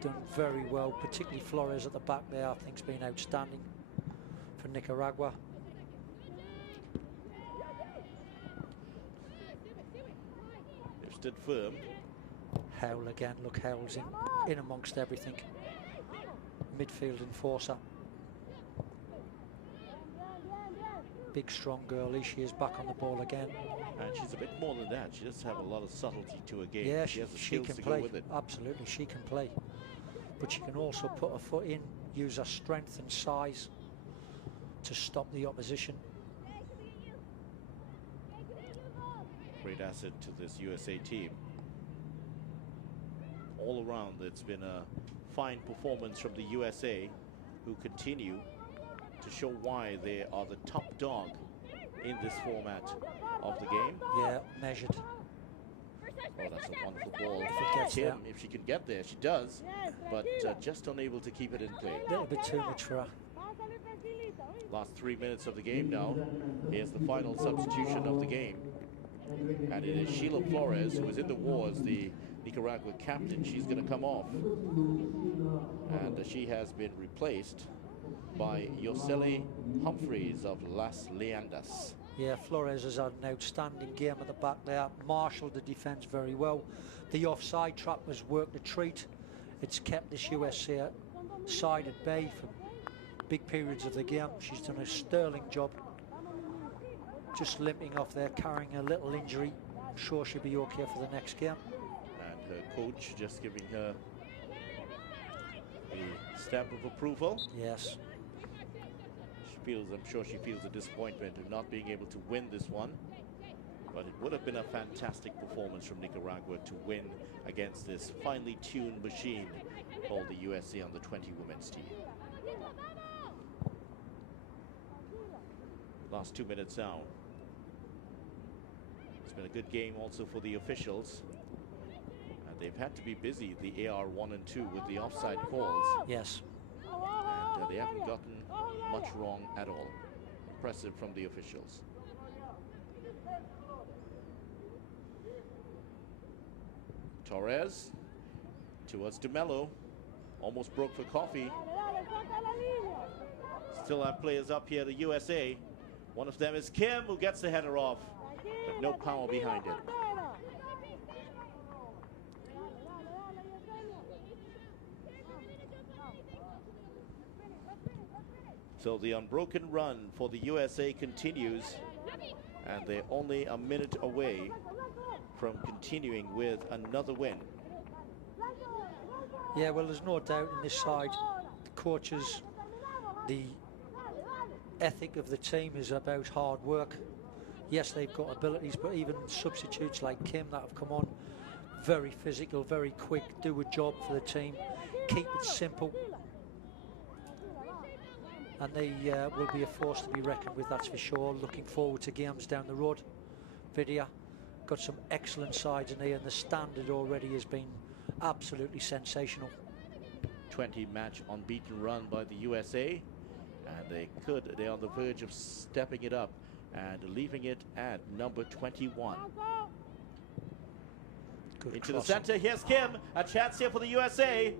Done very well, particularly Flores at the back there. I think has been outstanding for Nicaragua. They've stood firm. Howell again, look, Howell's in amongst everything. Midfield enforcer. Big strong girl, she is back on the ball again. And she's a bit more than that. She does have a lot of subtlety to her game. Yeah, she has the she skills can to play. go with it. Absolutely, she can play. But she can also put her foot in, use her strength and size to stop the opposition. Great asset to this USA team. All around, it's been a fine performance from the USA, who continue to show why they are the top dog in this format of the game. Yeah, measured. Oh, that's a wonderful ball If it for gets Kim. there. If she can get there, she does. But just unable to keep it in play. A little bit too much for her. Last 3 minutes of the game now. Here's the final substitution of the game. And it is Sheila Flores, who is in the war as the Nicaragua captain. She's going to come off. And she has been replaced by Yoseli Humphreys of Las Leandas. Yeah, Flores has had an outstanding game at the back there. Marshalled the defence very well. The offside trap has worked a treat. It's kept this USA side at bay for big periods of the game. She's done a sterling job. Just limping off there, carrying a little injury. I'm sure she'll be okay for the next game. And her coach just giving her a stamp of approval. Yes. I'm sure she feels a disappointment of not being able to win this one. But it would have been a fantastic performance from Nicaragua to win against this finely tuned machine called the USA Under-20 women's team. Last 2 minutes now. It's been a good game also for the officials. And they've had to be busy, the AR 1 and 2, with the offside calls. Yes. And they haven't gotten much wrong at all. Impressive from the officials. Torres towards DeMello. Almost broke for coffee. Still have players up here, the USA. One of them is Kim, who gets the header off, but no power behind it. So the unbroken run for the USA continues, and they're only a minute away from continuing with another win. Yeah, well, there's no doubt in this side, the coaches, the ethic of the team is about hard work. Yes, they've got abilities, but even substitutes like Kim that have come on, very physical, very quick, do a job for the team, keep it simple. And they will be a force to be reckoned with, that's for sure. Looking forward to games down the road. Vidya got some excellent sides in here, and the standard already has been absolutely sensational. 20 match unbeaten run by the USA, and they're on the verge of stepping it up and leaving it at number 21. Good Into the crossing. center, here's Kim, a chance here for the USA,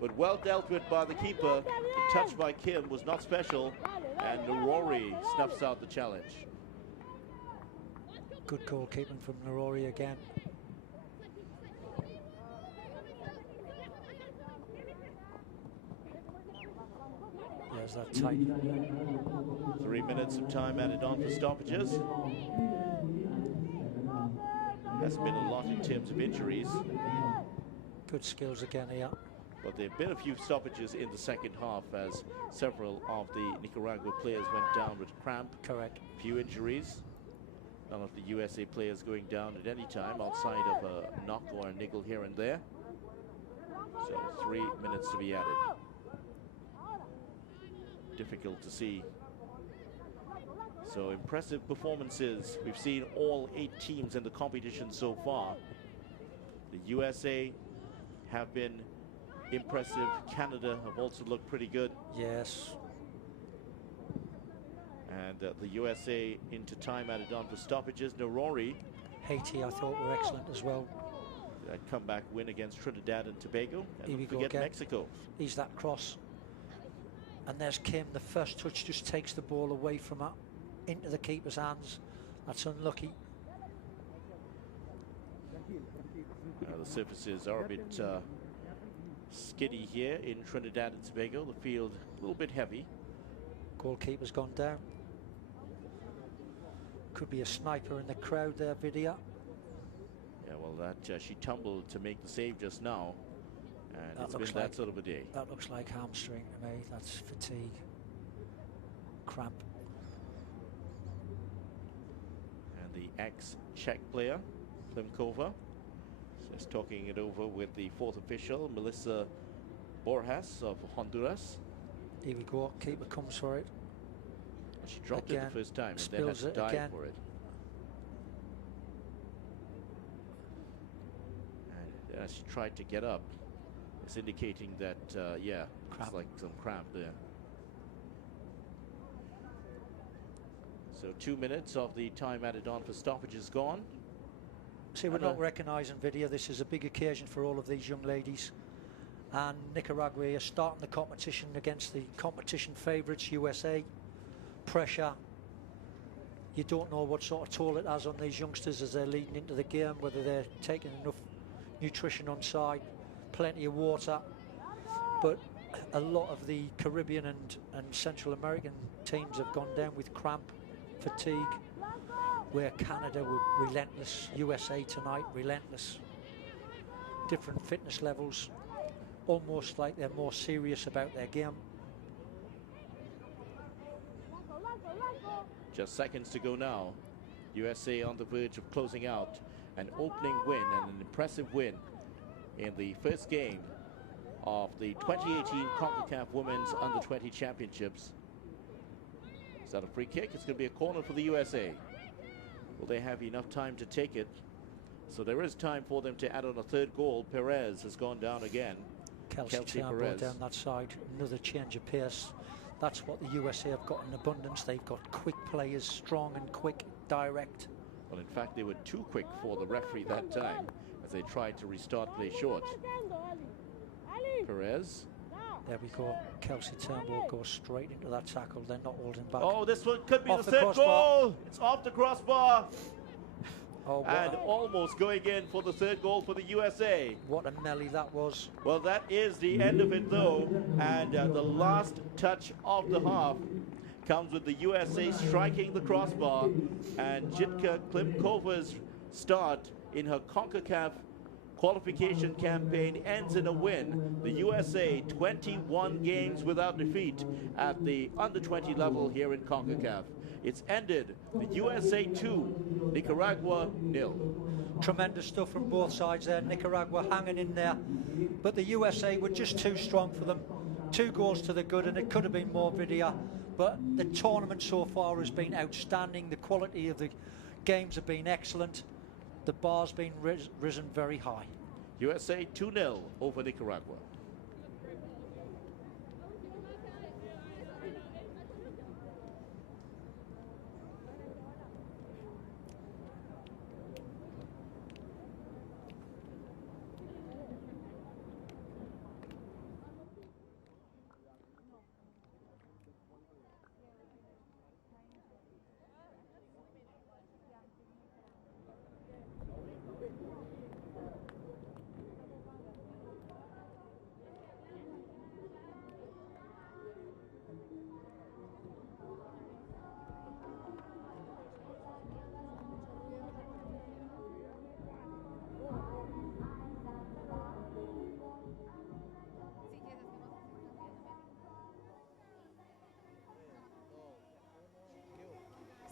but well dealt with by the keeper. The touch by Kim was not special, and Rory snuffs out the challenge. Good goalkeeping from Narori again. There's that tight. 3 minutes of time added on for stoppages. Hasn't been a lot in terms of injuries, Good skills again here. but there have been a few stoppages in the second half as several of the Nicaragua players went down with cramp. Correct. Few injuries. None of the USA players going down at any time outside of a knock or a niggle here and there. So 3 minutes to be added. Difficult to see. So impressive performances. We've seen all 8 teams in the competition so far. The USA have been impressive. Canada have also looked pretty good. Yes. And the USA into time added on for stoppages. Narori, Haiti, I thought, were excellent as well. a comeback win against Trinidad and Tobago. And Here we don't go forget again. Mexico. He's that cross. And there's Kim. The first touch just takes the ball away from her into the keeper's hands. That's unlucky. The surfaces are a bit skiddy here in Trinidad and Tobago. The field a little bit heavy. Goalkeeper's gone down. Could be a sniper in the crowd there, Vidya. Yeah, well, that she tumbled to make the save just now, and That it's been looks that like- sort of a day. That looks like hamstring to me. That's fatigue. Cramp. And the ex-Czech player, Klimkova, just talking it over with the fourth official, Melissa Borjas of Honduras. Here we go. Keeper comes for it. She dropped it Again, the first time and then had spills to it dive again. for it. And as she tried to get up, it's indicating that, yeah, Cramp. it's like some cramp there. So 2 minutes of the time added on for stoppage is gone. See, we're And, not recognising Vidya. This is a big occasion for all of these young ladies. And Nicaragua are starting the competition against the competition favourites, USA. Pressure. You don't know what sort of toll it has on these youngsters as they're leading into the game, whether they're taking enough nutrition on side, plenty of water. But a lot of the Caribbean and Central American teams have gone down with cramp, fatigue, where Canada were relentless. USA tonight, relentless. Different fitness levels, almost like they're more serious about their game. Just seconds to go now. USA on the verge of closing out. An opening win and an impressive win in the first game of the 2018 Concacaf Women's Under-20 Championships. Is that a free kick? It's going to be a corner for the USA. Will they have enough time to take it? So there is time for them to add on a third goal. Perez has gone down again. Kelsey Turnbull Perez. down that side. Another change of pace. That's what the USA have got in abundance. They've got quick players, strong and quick, direct. Well, in fact, they were too quick for the referee that time as they tried to restart play short. Perez. There we go. Kelsey Turnbull goes straight into that tackle. They're not holding back. Oh, this one could be Off the the third crossbar. goal. It's off the crossbar. Oh, And almost going in for the third goal for the USA. what a melee that was. Well, that is the end of it, though. And the last touch of the half comes with the USA striking the crossbar. And Jitka Klimkova's start in her CONCACAF qualification campaign ends in a win. The USA 21 games without defeat at the under-20 level here in CONCACAF. It's ended. The USA 2, Nicaragua 0. Tremendous stuff from both sides there. Nicaragua hanging in there. But the USA were just too strong for them. 2 goals to the good, and it could have been more video. But the tournament so far has been outstanding. The quality of the games have been excellent. The bar's been risen very high. USA 2-0 over Nicaragua.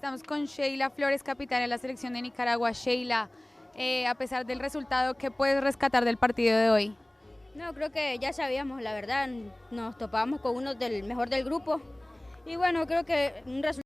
Estamos con Sheila Flores, capitana de la selección de Nicaragua. Sheila, a pesar del resultado, ¿qué puedes rescatar del partido de hoy? No, creo que ya sabíamos, la verdad, nos topábamos con uno del mejor del grupo y bueno, creo que un resultado